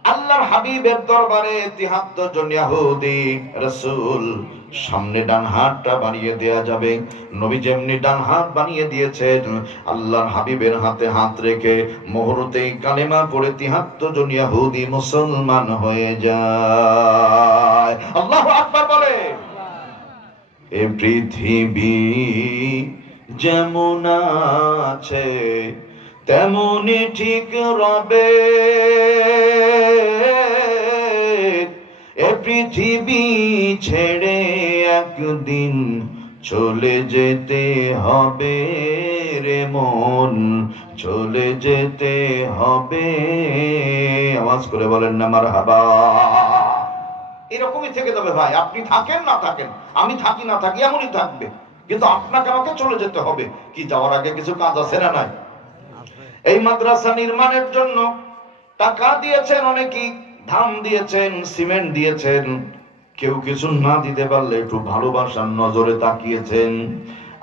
আল্লাহর হাবিবের দরবারে ৭৩ জন ইহুদি রাসূল, সামনে ডান হাতটা বাড়িয়ে দেয়া যাবে, নবী যেমনি ডান হাত বানিয়ে দিয়েছেন, আল্লাহর হাবিবের হাতে হাত রেখে মুহূর্তেই কালেমা পড়ে ৭৩ জন ইহুদি মুসলমান হয়ে যায়। আল্লাহু আকবার বলে। এ পৃথিবী যেমন আছে তেমনি ঠিক রবে, এ পৃথিবী ছেড়ে একদিন চলে যেতে হবে রে মন, চলে যেতে হবে। আওয়াজ করে বলেন না মারহাবা। এরকমই থেকে যাবে ভাই, আপনি থাকেন না থাকেন, আমি থাকি না থাকি, এমনই থাকবে, কিন্তু আপনাকে আমাকে চলে যেতে হবে। কি যাওয়ার আগে কিছু কাজ আছে না নাই? এই মাদ্রাসা নির্মাণের জন্য টাকা দিয়েছেন অনেকেই, ধান দিয়েছেন, সিমেন্ট দিয়েছেন, কেউ কিছু না দিতে পারলে একটু ভালোবাসার নজরে তাকিয়েছেন।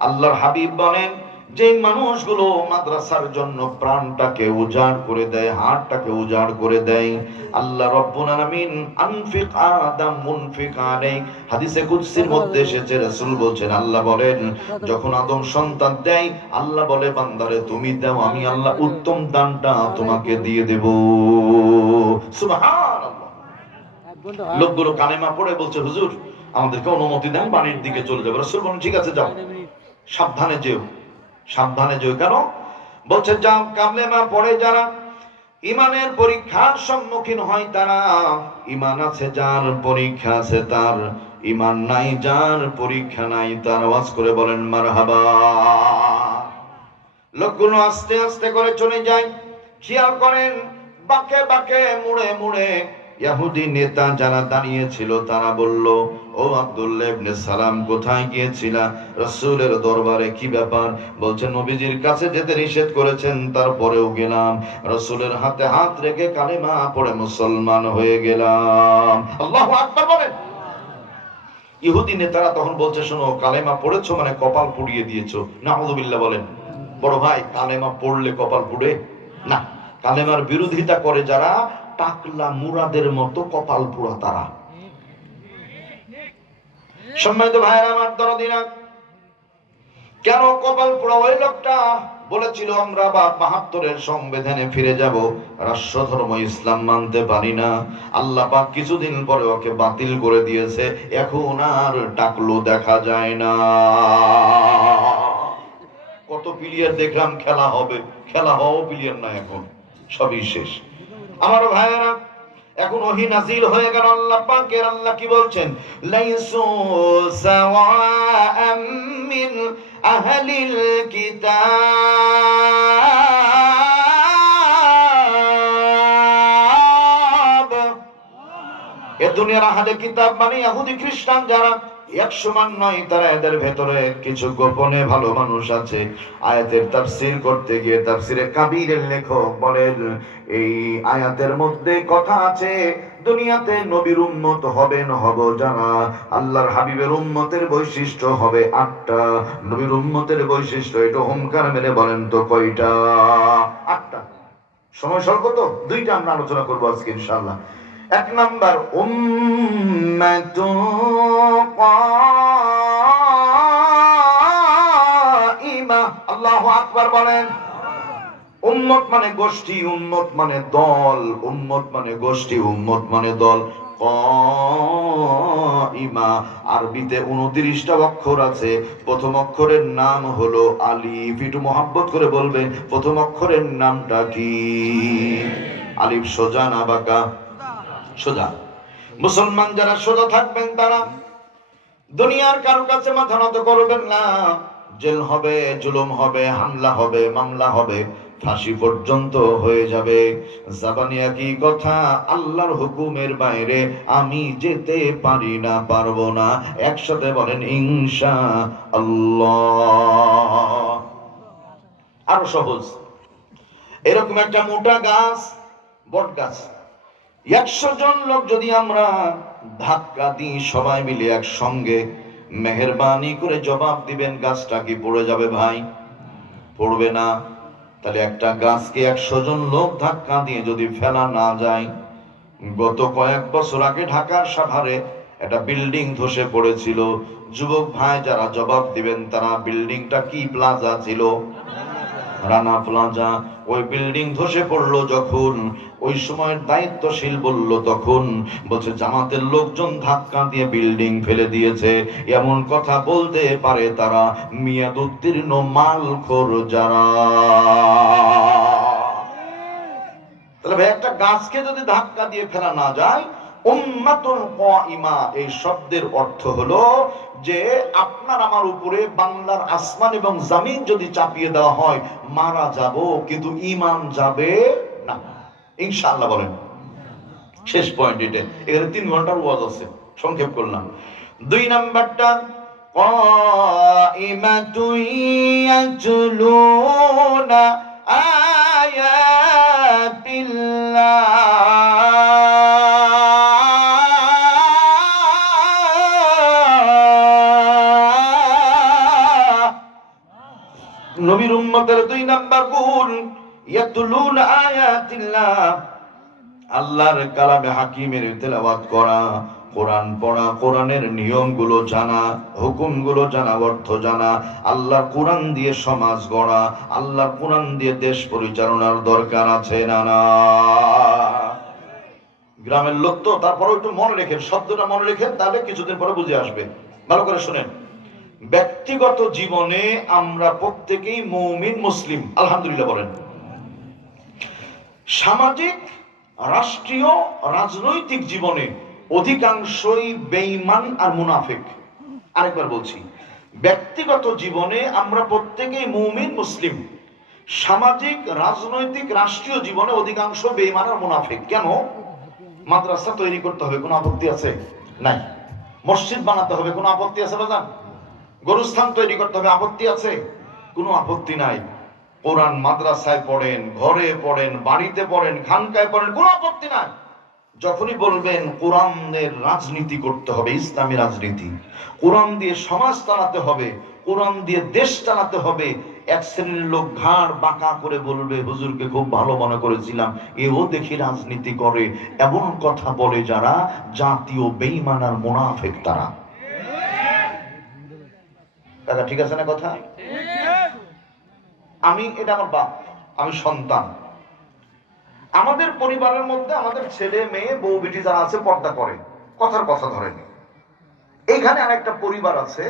আল্লাহর হাবিব বলেন, যে মানুষগুলো মাদ্রাসার জন্য প্রাণটাকে উজাড় করে দেয়, হাতটাকে উজাড় করে দেয়, আল্লাহ রব্বুল আলামিন আনফিক আদাম মুনফিক আলাইক, হাদিসে কুদসির মধ্যে এসেছে, রাসূল বলেন, আল্লাহ বলেন যখন আদম সন্তান দেয়, আল্লাহ বলে বান্দারে তুমি দাও, আমি আল্লাহ উত্তম দানটা তোমাকে দিয়ে দেব। সুবহানাল্লাহ। লোকগুলো কালেমা পড়ে বলছে, হুজুর আমাদেরকে অনুমতি দেন, বাড়ির দিকে চলে যাবো। রাসূল বলেন, ঠিক আছে যাও, সাবধানে যেও, সাবধানে যেও। কেন বলছে? যাও, কালেমা পড়ে যারা ইমানের পরীক্ষার সম্মুখীন হয় তারা, ইমান আছে যার পরীক্ষা আছে তার, ইমান নাই যার পরীক্ষা নাই তার। আওয়াজ করে বলেন মারহাবা। লোকগুলো আস্তে আস্তে করে চলে যায়। খেয়াল করেন, বাঁকে বাঁকে মুড়ে মুড়ে ইহুদি নেতা যারা দাঁড়িয়ে ছিল তারা বলল, ও আব্দুল্লাহ ইবনে সালাম, কোথায় গিয়েছিলা? রাসূলের দরবারে। কি ব্যাপার? বলছেন নবীজির কাছে যেতে নিষেধ করেছেন, তারপরেও গেলাম, রাসূলের হাতে হাত রেখে কালেমা পড়ে মুসলমান হয়ে গেলাম। আল্লাহু আকবার বলেন। ইহুদি নেতারা তখন বলছে, শোনো, কালেমা পড়েছো মানে কপাল পুড়িয়ে দিয়েছো। নাউযুবিল্লাহ বলেন। বড় ভাই, কালেমা পড়লে কপাল পুড়ে না। কালেমার বিরোধিতা করে যারা, টাকলা মুরাদের মতো কপাল পোড়া তারা। সম্মানিত ভাইরা আমার, দরদিনা, কেন কপাল পোড়া? ওই লোকটা বলেছিল আমরা আবার ৭২-এর সংবিধানে ফিরে যাব, রাষ্ট্র ধর্ম ইসলাম মানতে পারি না। আল্লাহ পাক কিছুদিন পরে ওকে বাতিল করে দিয়েছে, এখন আর টাকলো দেখা যায় না। কত প্লেয়ার দেখলাম খেলা হবে, খেলা হওয়া প্লেয়ার না, এখন সবই শেষ। আমার ভাইয়েরা, এখন ওহী নাজিল হয়ে গেল। আল্লাহ পাকের, আল্লাহ কি বলছেন? লাইসু সাওয়াআম মিন আহলিল কিতাব। এ দুনিয়ার আহলে কিতাব মানে ইহুদি খ্রিস্টান যারা, এক সমান নয় তারা। এদের ভেতরে কিছু গোপনে ভালো মানুষ আছে। আয়াতের তাফসীর করতে গিয়ে তাফসীরে কাবীরের লেখক বলেন, এই আয়াতের মধ্যে কথা আছে, দুনিয়াতে নবীর উম্মত হবেন হব যারা, আল্লাহর হাবিবের উম্মতের বৈশিষ্ট্য হবে 8টা। নবীর উম্মতের বৈশিষ্ট্য, এটা হুমকার মেরে বলেন তো কয়টা? 8টা। সময় স্বল্প তো, 2টা আমরা আলোচনা করবো আজকে ইনশাআল্লাহ। 1 নাম্বার, উম্মাতুন কাইমা। আল্লাহু আকবার বলেন। উম্মত মানে গোষ্ঠী, উম্মত মানে দল, উম্মত মানে গোষ্ঠী, উম্মত মানে দল। কাইমা, আরবিতে 29টা অক্ষর আছে। প্রথম অক্ষরের নাম হলো আলিফ। একটু মহব্বত করে বলবেন, প্রথম অক্ষরের নামটা কি? আলিফ। সোজা না বাঁকা? সোজা। মুসলমান যারা সোজা থাকবেন তারা দুনিয়ার কারো কাছে মাথা নত করবেন না। জেল হবে, জুলুম হবে, হামলা হবে, মামলা হবে, ফাঁসি পর্যন্ত হয়ে যাবে। জাবানে একই কথা, আল্লাহর হুকুমের বাইরে আমি যেতে পারি না, পারবো না। একসাথে বলেন ইনশাআল্লাহ। আরো সহজ, এরকম একটা মোটা গাছ, বট গাছ, 100 জন লোক যদি আমরা ধাক্কা দিই সবাই মিলে একসঙ্গে, মেহেরবানি করে জবাব দিবেন গাছটা কি পড়ে যাবে ভাই? পড়বে না। তাহলে একটা গাছকে 100 জন লোক ধাক্কা দিয়ে যদি ফেলা না যায়, গত কয়েক বছর আগে ঢাকার সাভারে একটা বিল্ডিং ধসে পড়েছিল। যুবক ভাই যারা জবাব দিবেন, তারা বিল্ডিংটা কি প্লাজা ছিল? রানা প্লাজা। ওই বিল্ডিং ধসে পড়লো যখন, ওই সময় দায়িত্বশীল বলল, তখন বলছে জামাতের লোকজন ধাক্কা দিয়ে বিল্ডিং ফেলে দিয়েছে। এমন কথা বলতে পারে তারা মিয়াদ উত্তীর্ণ মালখোর যারা। তাহলে ভাই একটা গাছকে যদি ধাক্কা দিয়ে ফেলা না যায়, উম্মাতুল কাইমা এই শব্দের অর্থ হলো যে আপনার আমার উপরে বাংলার আসমান এবং জমিন যদি চাপিয়ে দেওয়া হয়, মারা যাব কিন্তু ঈমান যাবে না। ইনশাআল্লাহ বলেন। শেষ পয়েন্ট এটা। এখানে 3 ঘন্টার ওয়াজ আছে, সংক্ষেপ করলাম। 2 নাম্বারটা, কাইমাতুন ইয়াতলুনা আয়াতিল্লাহ। নবীর উম্মতের 2 নাম্বার গুণ, ইয়াতলুনা আয়াতিল্লাহ, আল্লাহর কালামে হাকিমের তেলাওয়াত করা, কোরআন পড়া, কোরআনের নিয়মগুলো জানা, হুকুমগুলো জানা, অর্থ জানা, আল্লাহর কোরআন দিয়ে সমাজ গড়া, আল্লাহর কোরআন দিয়ে দেশ পরিচালনার দরকার আছে না? না। গ্রামের লোক তো, তারপরে একটু মনে রেখেন, শব্দটা মনে রেখেন, তাহলে কিছুদিন পরে বুঝে আসবে। ভালো করে শুনেন। ব্যক্তিগত জীবনে আমরা প্রত্যেকেই মুমিন, মুসলিম, আলহামদুলিল্লাহ বলেন। সামাজিক, রাষ্ট্রীয়, রাজনৈতিক জীবনে অধিকাংশই বেঈমান আর মুনাফিক। আরেকবার বলছি, ব্যক্তিগত জীবনে আমরা প্রত্যেকেই মুমিন, মুসলিম। সামাজিক, রাজনৈতিক, রাষ্ট্রীয় জীবনে অধিকাংশ বেঈমান আর মুনাফিক। কেন? মাদ্রাসা তৈরি করতে হবে, কোনো আপত্তি আছে? নাই। মসজিদ বানাতে হবে, কোনো আপত্তি আছে বাজান? গরুস্থান তৈরি করতে হবে, আপত্তি আছে? কোনো আপত্তি নাই। কোরআন মাদ্রাসায় পড়েন, ঘরে পড়েন, বাড়িতে পড়েন, খানকায় পড়েন, কোনো আপত্তি নাই। যখনই বলবেন কোরআনের রাজনীতি করতে হবে, ইসলামী রাজনীতি, কোরআন দিয়ে সমাজ চালাতে হবে, কোরআন দিয়ে দেশ চালাতে হবে, এক শ্রেণীর লোক ঘাড় বাঁকা করে বলবে হুজুরকে খুব ভালো মনে করেছিলাম, এও দেখি রাজনীতি করে। এমন কথা বলে যারা, জাতীয় বেঈমান আর মুনাফিক তারা। কাকা ঠিক আছে না কথা? আমি, এটা আমার বাপ, আমি সন্তান। আমাদের পরিবারের মধ্যে আমাদের ছেলে মেয়ে বউ বেটি যারা আছে পর্দা করে, কথার কথা ধরেনি। এইখানে আরেকটা পরিবার আছে,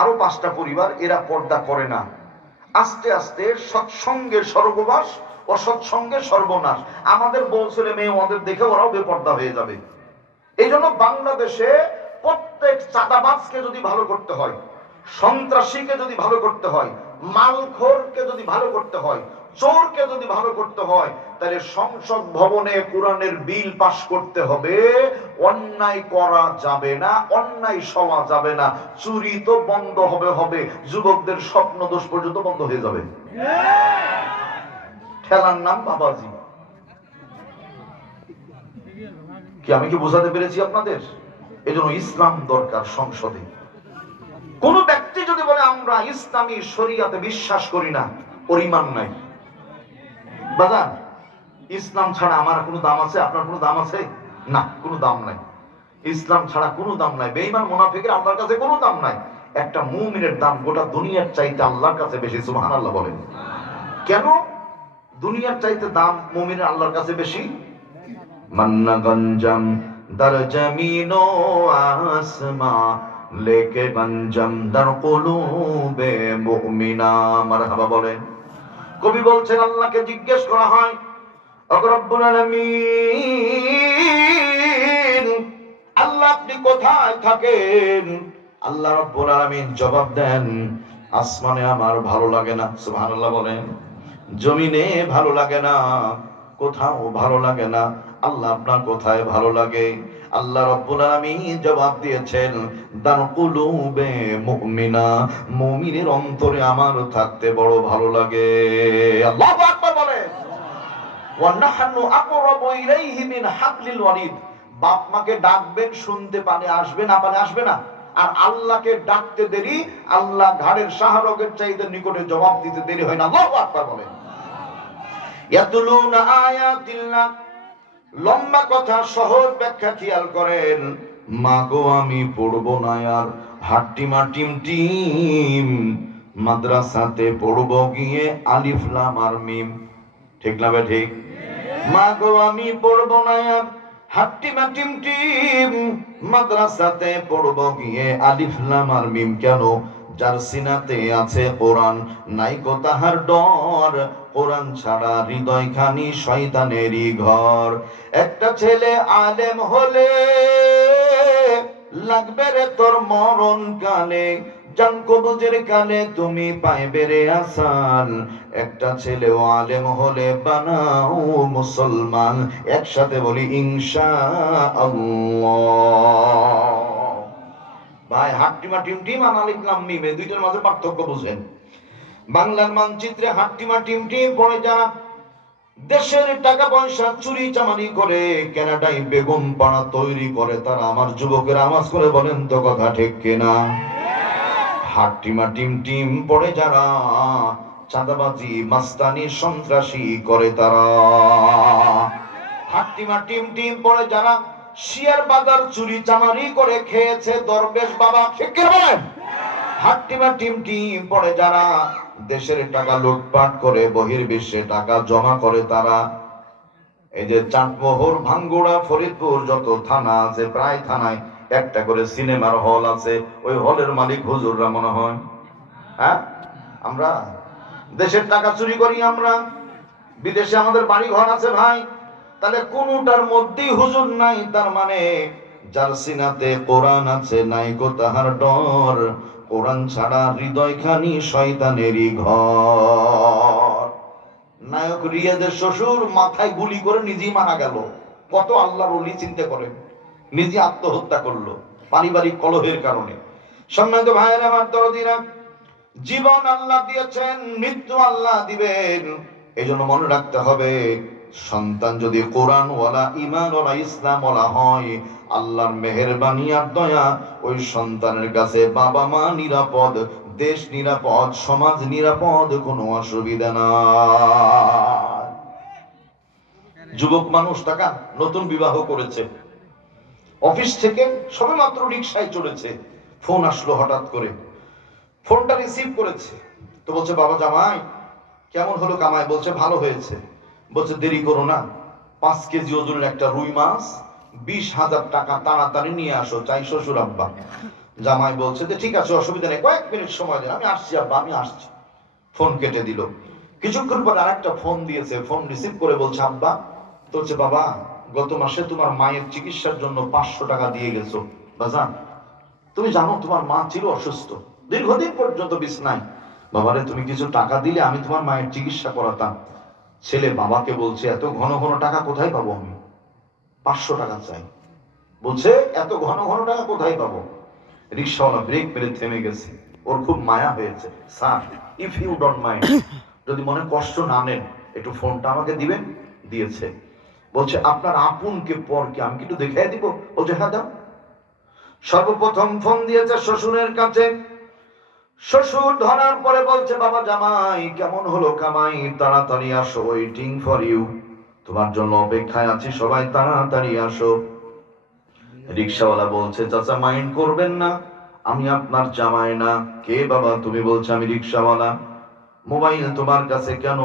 আরো 5টা পরিবার, এরা পর্দা করে না। আস্তে আস্তে সৎসঙ্গের স্বর্গবাস, অসৎসঙ্গের সর্বনাশ। আমাদের বউ ছেলে মেয়ে ওদের দেখে ওরাও বেপর্দা হয়ে যাবে। এই জন্য বাংলাদেশে প্রত্যেক চাঁদাবাজকে যদি ভালো করতে হয়, সন্ত্রাসীকে যদি ভালো করতে হয়, মালখোরকে যদি ভালো করতে হয়, চোরকে যদি ভালো করতে হয়, তাহলে সংসদ ভবনে কোরআনের বিল পাশ করতে হবে। অন্যায় করা যাবে না, অন্যায় সওয়া যাবে না, চুরি তো বন্ধ হবে, যুবকদের স্বপ্ন দোষ পর্যন্ত বন্ধ হয়ে যাবে। ঠেলার নাম বাবাজি। কি আমি কি বোঝাতে পেরেছি আপনাদের? এজন্য ইসলাম দরকার সংসদে। কোন ব্যক্তি যদি বলে আমরা ইসলামী শরিয়াতে বিশ্বাস করি না, ওর ঈমান নাই। বাজান, ইসলাম ছাড়া আমার কোনো দাম আছে? আপনার কোনো দাম আছে? না, কোনো দাম নাই। ইসলাম ছাড়া কোনো দাম নাই। বেঈমান মুনাফিকের আল্লাহর কাছে কোনো দাম নাই। একটা মুমিনের দাম গোটা দুনিয়ার চাইতে আল্লাহর কাছে বেশি। সুবহানাল্লাহ বলেন। কেন দুনিয়ার চাইতে দাম মুমিনের আল্লাহর কাছে বেশি? মান্না গঞ্জম দর জমিন ও আসমা লেকে গঞ্জম দর কুলুবে মুমিনা। মারহাবা বলেন। কবি বলছেন, আল্লাহকে জিজ্ঞেস করা হয়, ওগো রব্বুল আলামিন, আল্লাহ আপনি কোথায় থাকেন? আল্লাহ রব্বুল আলামিন জবাব দেন, আসমানে আমার ভালো লাগে না। সুবহানাল্লাহ বলেন। জমিনে ভালো লাগে না, কোথাও ভালো লাগে না। আল্লাহ আপনার কোথায় ভালো লাগে? আল্লাহ রাব্বুল আলামিন জবাব দিয়েছেন, দান কুলুবে মুমিনা, মুমিনের অন্তরে আমার থাকতে বড় ভালো লাগে। আল্লাহু আকবার বলেন। ওয়া নাহনু আকরাবু ইলাইহি মিন হাবলিল ওয়ারিদ। বাপ মাকে ডাকবেন, শুনতে পানে আসবে, না পানে আসবে না। আর আল্লাহকে ডাকতে দেরি, আল্লাহ ঘাড়ের শাহরগের চাইতে নিকটে জবাব দিতে দেরি হয় না। আল্লাহু আকবার বলেন। ইয়াতুলুনা আয়াতিল্লাহ, লম্বা কথা সহজ ব্যাখ্যা খেয়াল করেন। মা গো আমি পড়বো না আর হাট্টিমা টিম টিম, মাদ্রাসাতে পড়বো গিয়ে আলিফ লাম আর মিম। ঠিক না বে ঠিক? মা গো আমি পড়বো না আর হাট্টিমা টিম টিম, মাদ্রাসাতে পড়বো গিয়ে আলিফ লাম আর মিম। কেন? যার সিনাতে আছে কোরআন, নাই গো তাহার ডর। কোরআন ছাড়া হৃদয় খানি শয়তানেরই ঘর। একটা ছেলে আলেম হলে লাগবে রে তোর মরণ কালে, জান কবজের কালে তুমি পাইবে রে আসান। একটা ছেলেও আলেম হলে বানাও মুসলমান। একসাথে বলি ইনশাআল্লাহ। ভাই হাট্টিমা টিম টিম আর আলিফ লাম মিম, এই দুইটার মাঝে পার্থক্য বুঝেন। বাংলার মানচিত্রে হাট্টিমা টিম টিম পড়ে যারা দেশের টাকা পয়সা চুরি চামারি করে কানাডায় বেগম পাড়া তৈরি করে, তারা আমার যুবকের আওয়াজ করে বলেন তো কথা ঠিক কিনা? হাট্টিমা টিম টিম পড়ে যারা চাঁদাবাজি মাস্তানি সন্ত্রাসী করে, তারা হাট্টিমা টিম টিম পড়ে যারা শেয়ার বাজার চুরি চামারি করে খেয়েছে দরবেশ বাবা। ঠিক কিনা বলেন? হাট্টিমা টিম টিম পড়ে যারা দেশের টাকা লুটপাট করে বহির্বিশ্বে টাকা জমা করে, তারা। এই যে চাঁদমোহর, ভাঙ্গুড়া, ফরিদপুর যত থানা আছে, প্রায় থানায় একটা করে সিনেমার হল আছে। ওই হলের মালিক হুজুররা মনে হয়। হ্যাঁ, আমরা দেশের টাকা চুরি করি, আমরা বিদেশে আমাদের বাড়ি ঘর আছে ভাই। তাহলে কোনটার মধ্যেই হুজুর নাই, তার মানে যার সিনাতে কোরআন আছে নাই গো তাহার ডর। কোরআন ছাড়া হৃদয় খানি শয়তানেরই ঘর। নায়ক রিয়াজের শ্বশুর মাথায় গুলি করে নিজেই মারা গেল। কত আল্লাহর ওলি চিন্তা করেন, নিজে আত্মহত্যা করলো পারিবারিক কলহের কারণে। সম্মানিত ভাইয়েরা আমার দরদিরা, জীবন আল্লাহ দিয়েছেন, মৃত্যু আল্লাহ দিবেন। এজন্য মনে রাখতে হবে, সন্তান যদি কোরআন ওয়ালা, ঈমান ওয়ালা, ইসলাম ওয়ালা হয়, আল্লাহর মেহেরবানি আর দয়া, ওই সন্তানের কাছে বাবা মা নিরাপদ, দেশ নিরাপদ, সমাজ নিরাপদ, কোনো অসুবিধা নাই। যুবক মানুষ টাকা নতুন বিবাহ করেছে, অফিস থেকে সবেমাত্র রিকশায় চলেছে, ফোন আসলো হঠাৎ করে। ফোনটা রিসিভ করেছে তো বলছে, বাবা জামাই কেমন হলো কামাই? বলছে ভালো হয়েছে। বলছে দেরি করো না, 5 কেজি ওজনের একটা রুই মাছ 20,000 টাকা তাড়াতাড়ি নিয়ে আসো, চাই শ্বশুর আব্বা। জামাই বলছে যে ঠিক আছে, অসুবিধা নেই, কয়েক মিনিট সময় দেন, আমি আসছি আব্বা, আমি আসছি। ফোন কেটে দিল। কিছুক্ষণ পর আরেকটা ফোন দিয়েছে, ফোন রিসিভ করে বলছে আব্বা। বলছে বাবা, গত মাসে তোমার মায়ের চিকিৎসার জন্য 500 টাকা দিয়ে গেছো। বাজান, তুমি জানো তোমার মা ছিল অসুস্থ, দীর্ঘদিন পর্যন্ত বিছনায়। বাবারে তুমি কিছু টাকা দিলে আমি তোমার মায়ের চিকিৎসা করাতাম। ছেলে বাবাকে বলছে, এত ঘন ঘন টাকা কোথায় পাবো আমি? 500 টাকা চাই। বলছে এত ঘন ঘন টাকা কোথায় পাবো? রিক্সাওয়ালা ব্রেক মেরে থেমে গেছে, ওর খুব মায়া হয়েছে। Sir, if you don't mind, যদি মনে কষ্ট না নেন, একটু ফোনটা আমাকে দিবেন। দিয়েছে। বলছে আপনার আপনকে পরকে আমি কি একটু দেখাই দিব? বলছে হ্যাঁ দাও। সর্বপ্রথম ফোন দিয়েছে শ্বশুরের কাছে। শ্বশুর ধরার পরে বলছে, বাবা জামাই কেমন হলো কামাই? তাড়াতাড়ি আসো, ওয়েটিং ফর ইউ, তোমার জন্য অপেক্ষায় আছি, সবাই তাড়াতাড়ি আসো। রিকশাওয়ালা বলছে, চাচা মাইন্ড করবেন না, আমি আপনার জামাই না। কে বাবা তুমি? বলছে আমি রিকশাওয়ালা। মোবাইল তোমার কাছে কেন?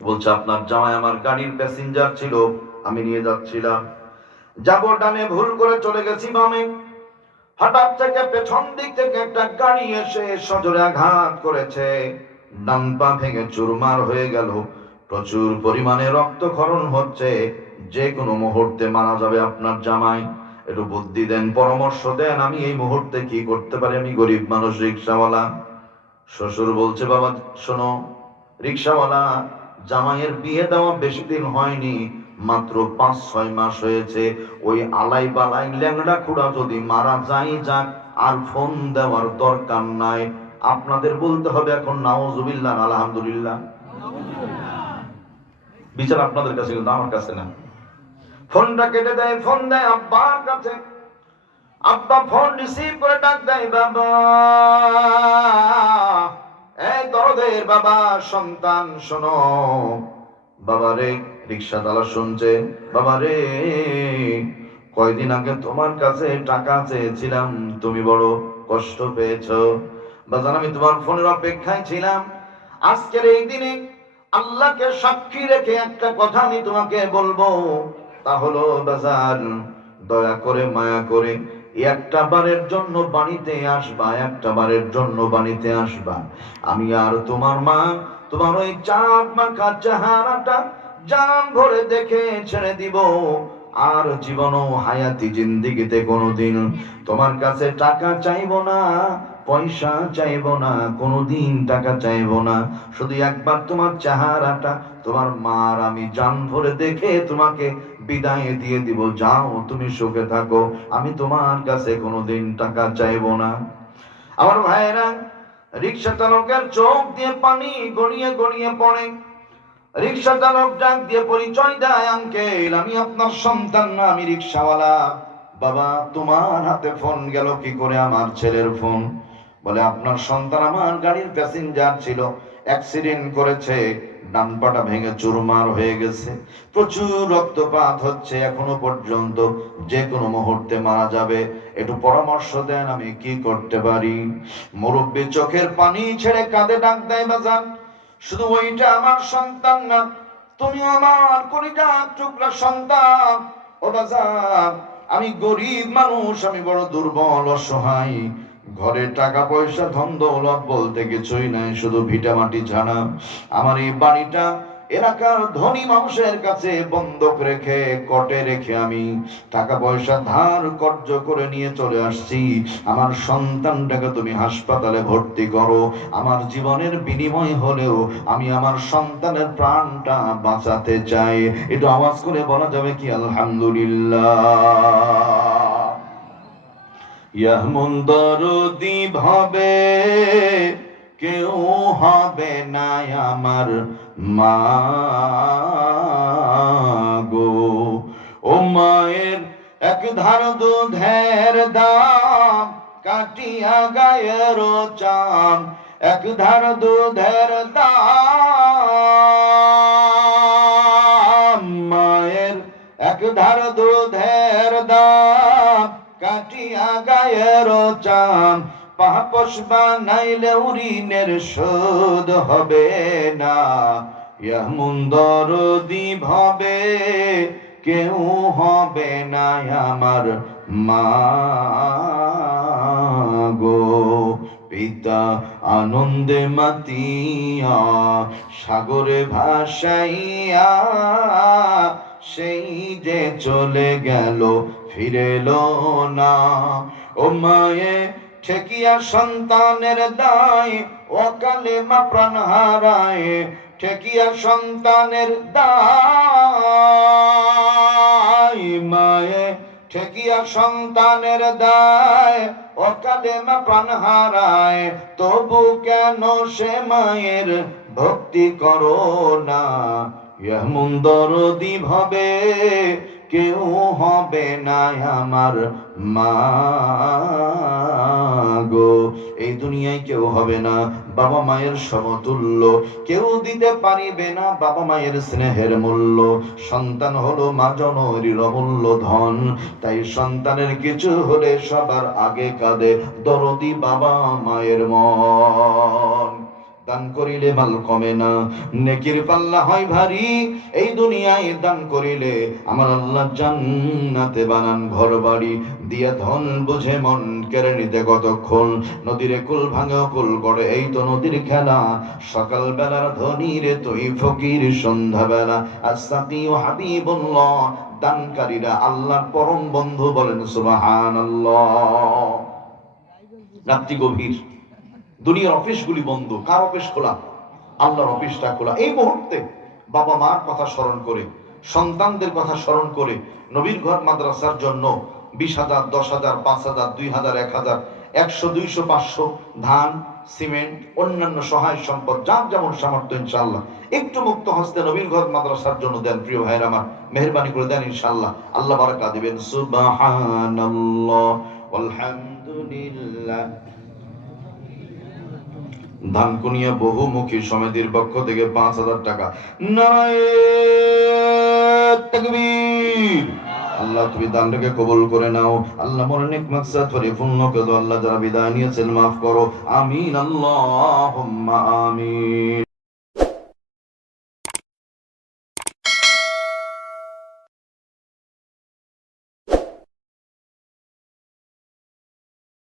বলছে আপনার জামাই আমার গাড়ির প্যাসেঞ্জার ছিল, আমি নিয়ে যাচ্ছিলাম, যাবো ডানে, ভুল করে চলে গেছি বামে। হঠাৎ থেকে পেছন দিক থেকে একটা গাড়ি এসে সজোরে আঘাত করেছে, ডান পা ভেঙে চুরমার হয়ে গেল, প্রচুর পরিমাণে রক্তক্ষরণ হচ্ছে, যে কোনো মুহূর্তে মারা যাবে আপনার জামাই। একটু বুদ্ধি দেন, পরামর্শ দেন, আমি এই মুহূর্তে কি করতে পারি? আমি গরিব মানুষ, রিকশাওয়ালা। শ্বশুর বলছে, বাবা শোনো, রিক্সাওয়ালা, জামাইয়ের বিয়ে দেওয়া বেশি দিন হয়নি, মাত্র 5-6 মাস হয়েছে। ওই আলাই বালাই ল্যাংড়া খুড়া যদি মারা যায় যাক, আর ফোন দেওয়ার দরকার নাই। আপনাদের বলতে হবে এখন নাউজুবিল্লাহ আলহামদুলিল্লাহ। বিচার আপনাদের কাছে, কিন্তু আমার কাছে না। ফোনটা কেটে দেয়, ফোন দেয় আব্বার কাছে। আব্বা ফোন রিসিভ করে ডাক দেয়, বাবা, এই দরদের বাবা, সন্তান শোনো। বাবা রে, রিক্সা চালা শুনছে, বাবা রে, কয়দিন আগে তোমার কাছে টাকা চেয়েছিলাম, তুমি বড় কষ্ট পেয়েছো। বাজান, আমি তোমার ফোনের অপেক্ষায় ছিলাম। আজকের এই দিনে আল্লাহকে সাক্ষী রেখে একটা কথা আমি তোমাকে বলবো, তা হলো বাজান, দয়া করে মায়া করে একটা বারের জন্য বাড়িতে আসবা, একটা বারের জন্য বাড়িতে আসবা। আমি আর তোমার মা তোমার ওই চাঁদ মাখা চেহারাটা জান ভরে দেখে ছেড়ে দিব। আর জীবনও হায়াতি জিন্দিগিতে কোনোদিন তোমার কাছে টাকা চাইবো না, পয়সা চাইবো না, কোনোদিন টাকা চাইবো না। শুধু একবার তোমার চেহারাটা তোমার মার আমি জান ভরে দেখে তোমাকে বিদায় দিয়ে দিব। যাও, তুমি সুখে থাকো, আমি তোমার কাছে কোনোদিন টাকা চাইবো না। আমার ভাইয়েরা, রিক্সা চালকের চোখ দিয়ে পানি গড়িয়ে গড়িয়ে পড়ে। রিক্সা চালক ডাক দিয়ে পরিচয় দেয়, আঙ্কেল, আমি আপনার সন্তান না, আমি রিক্সাওয়ালা। বাবা, তোমার হাতে ফোন গেল কি করে? আমার ছেলের ফোন। বলে, আপনার সন্তান আমার গাড়ির প্যাসেঞ্জার ছিল, অ্যাক্সিডেন্ট করেছে, ডান পাটা ভেঙে চুরমার হয়ে গেছে, প্রচুর রক্তপাত হচ্ছে এখনো পর্যন্ত, যে কোনো মুহূর্তে মারা যাবে। একটু পরামর্শ দেন, আমি কি করতে পারি? মুরব্বী চোখের পানি ছেড়ে কাঁদে, ডাক দেয়, বাজান, শুধু ওইটা আমার সন্তান না, তুমি আমার কলিজার টুকরা সন্তান। ও বাজান, আমি গরিব মানুষ, আমি বড় দুর্বল অসহায়, ঘরে টাকা পয়সা ধন দৌলত বলতে কিছুই নাই, শুধু ভিটা মাটি ছাড়া। আমার এই বাড়িটা এলাকার ধনী মানুষের কাছে বন্ধক রেখে, কটে রেখে আমি টাকা পয়সা ধার কর্জ করে নিয়ে চলে আসছি। আমার সন্তানটাকে তুমি হাসপাতালে ভর্তি করো, আমার জীবনের বিনিময় হলেও আমি আমার সন্তানের প্রাণটা বাঁচাতে চাই। একটু আওয়াজ করে বলা যাবে কি আলহামদুলিল্লাহ? এমন দরদি ভাবে কেউ হবে না আমার মা গো। ও মায়ের এক ধার দুধের দাম কাটিয়া গায়ের চাম, এক ধার দুধের দাম, মায়ের এক ধার দুধের দাম কাটিয়া গায়ের চাম, পাপস বানাইলে ঋণের শোধ হবে না। এমন দরদি ভাবে কেউ হবে না আমার মা গো। পিতা আনন্দে মাতিয়া সাগরে ভাসাইয়া, সেই যে চলে গেল ফিরেলো না। ও মায়ে ঠেকিয়া সন্তানের দায়, অকালে মা প্রাণ হারায়, ঠেকিয়া সন্তানের দায়, মায়ে ঠেকিয়া সন্তানের দায়, অকালে মা প্রাণ হারায়, তবু কেন সে মায়ের ভক্তি করো না? এমন দরদি ভাবে কেউ হবে না আমার মা গো। এই দুনিয়ায় কেউ হবে না বাবা মায়ের সমতুল্য, কেউ দিতে পারিবে না বাবা মায়ের স্নেহের মূল্য। সন্তান হলো মা জননীর অমূল্য ধন, তাই সন্তানের কিছু হলে সবার আগে কাঁদে দরদি বাবা মায়ের মন। দান করিলে মাল কমে না, নেকির পাল্লা হয় ভারী। এই দুনিয়ায় দান করিলে আমার আল্লাহ জান্নাতে বানান ঘর বাড়ি। দিয়া ধন বুঝে মন কেড়ে নিতে কতক্ষণ, নদীরে কুল ভাঙে কুল করে, এই তো নদীর খেলা। সকাল বেলার ধনী রে তুই ফকির সন্ধ্যা বেলা। আসাতি ও হাবিবুল্লাহ, দানকারীরা আল্লাহর পরম বন্ধু, বলেন সুবহানাল্লাহ। রাত্রি গভীর, দুনিয়ার অফিসগুলি বন্ধ, কার অফিস খোলা? আল্লাহর অফিসটা খোলা। এই মুহূর্তে বাবা মার কথা স্মরণ করে, সন্তানদের কথা স্মরণ করে নবীর ঘর মাদ্রাসার জন্য 20,000, 10,000, 5,000, 2,000, 1,000, 100, 200, 500 ধান, সিমেন্ট, অন্যান্য সহায় সম্পদ যার যেমন সামর্থ্য ইনশাআল্লাহ একটু মুক্ত হস্তে নবীর ঘর মাদ্রাসার জন্য দেন। প্রিয় ভাইয়ের আমার, মেহেরবানি করে দেন ইনশাআল্লাহ, আল্লাহ বারাকা দিবেন। সুবহানাল্লাহ আলহামদুলিল্লাহ। ধানকুনিয়া বহুমুখী সমিতির পক্ষ থেকে 5,000 টাকা। নারায়ে তাকবীর। আল্লাহ তুমি দানটাকে কবুল করে নাও। আল্লাহ মনে নেক মাকসাদ পরিপূর্ণ করো। আল্লাহ যারা বিদায় নিয়েছেন মাফ করো। আমিন, আল্লাহুম্মা আমিন।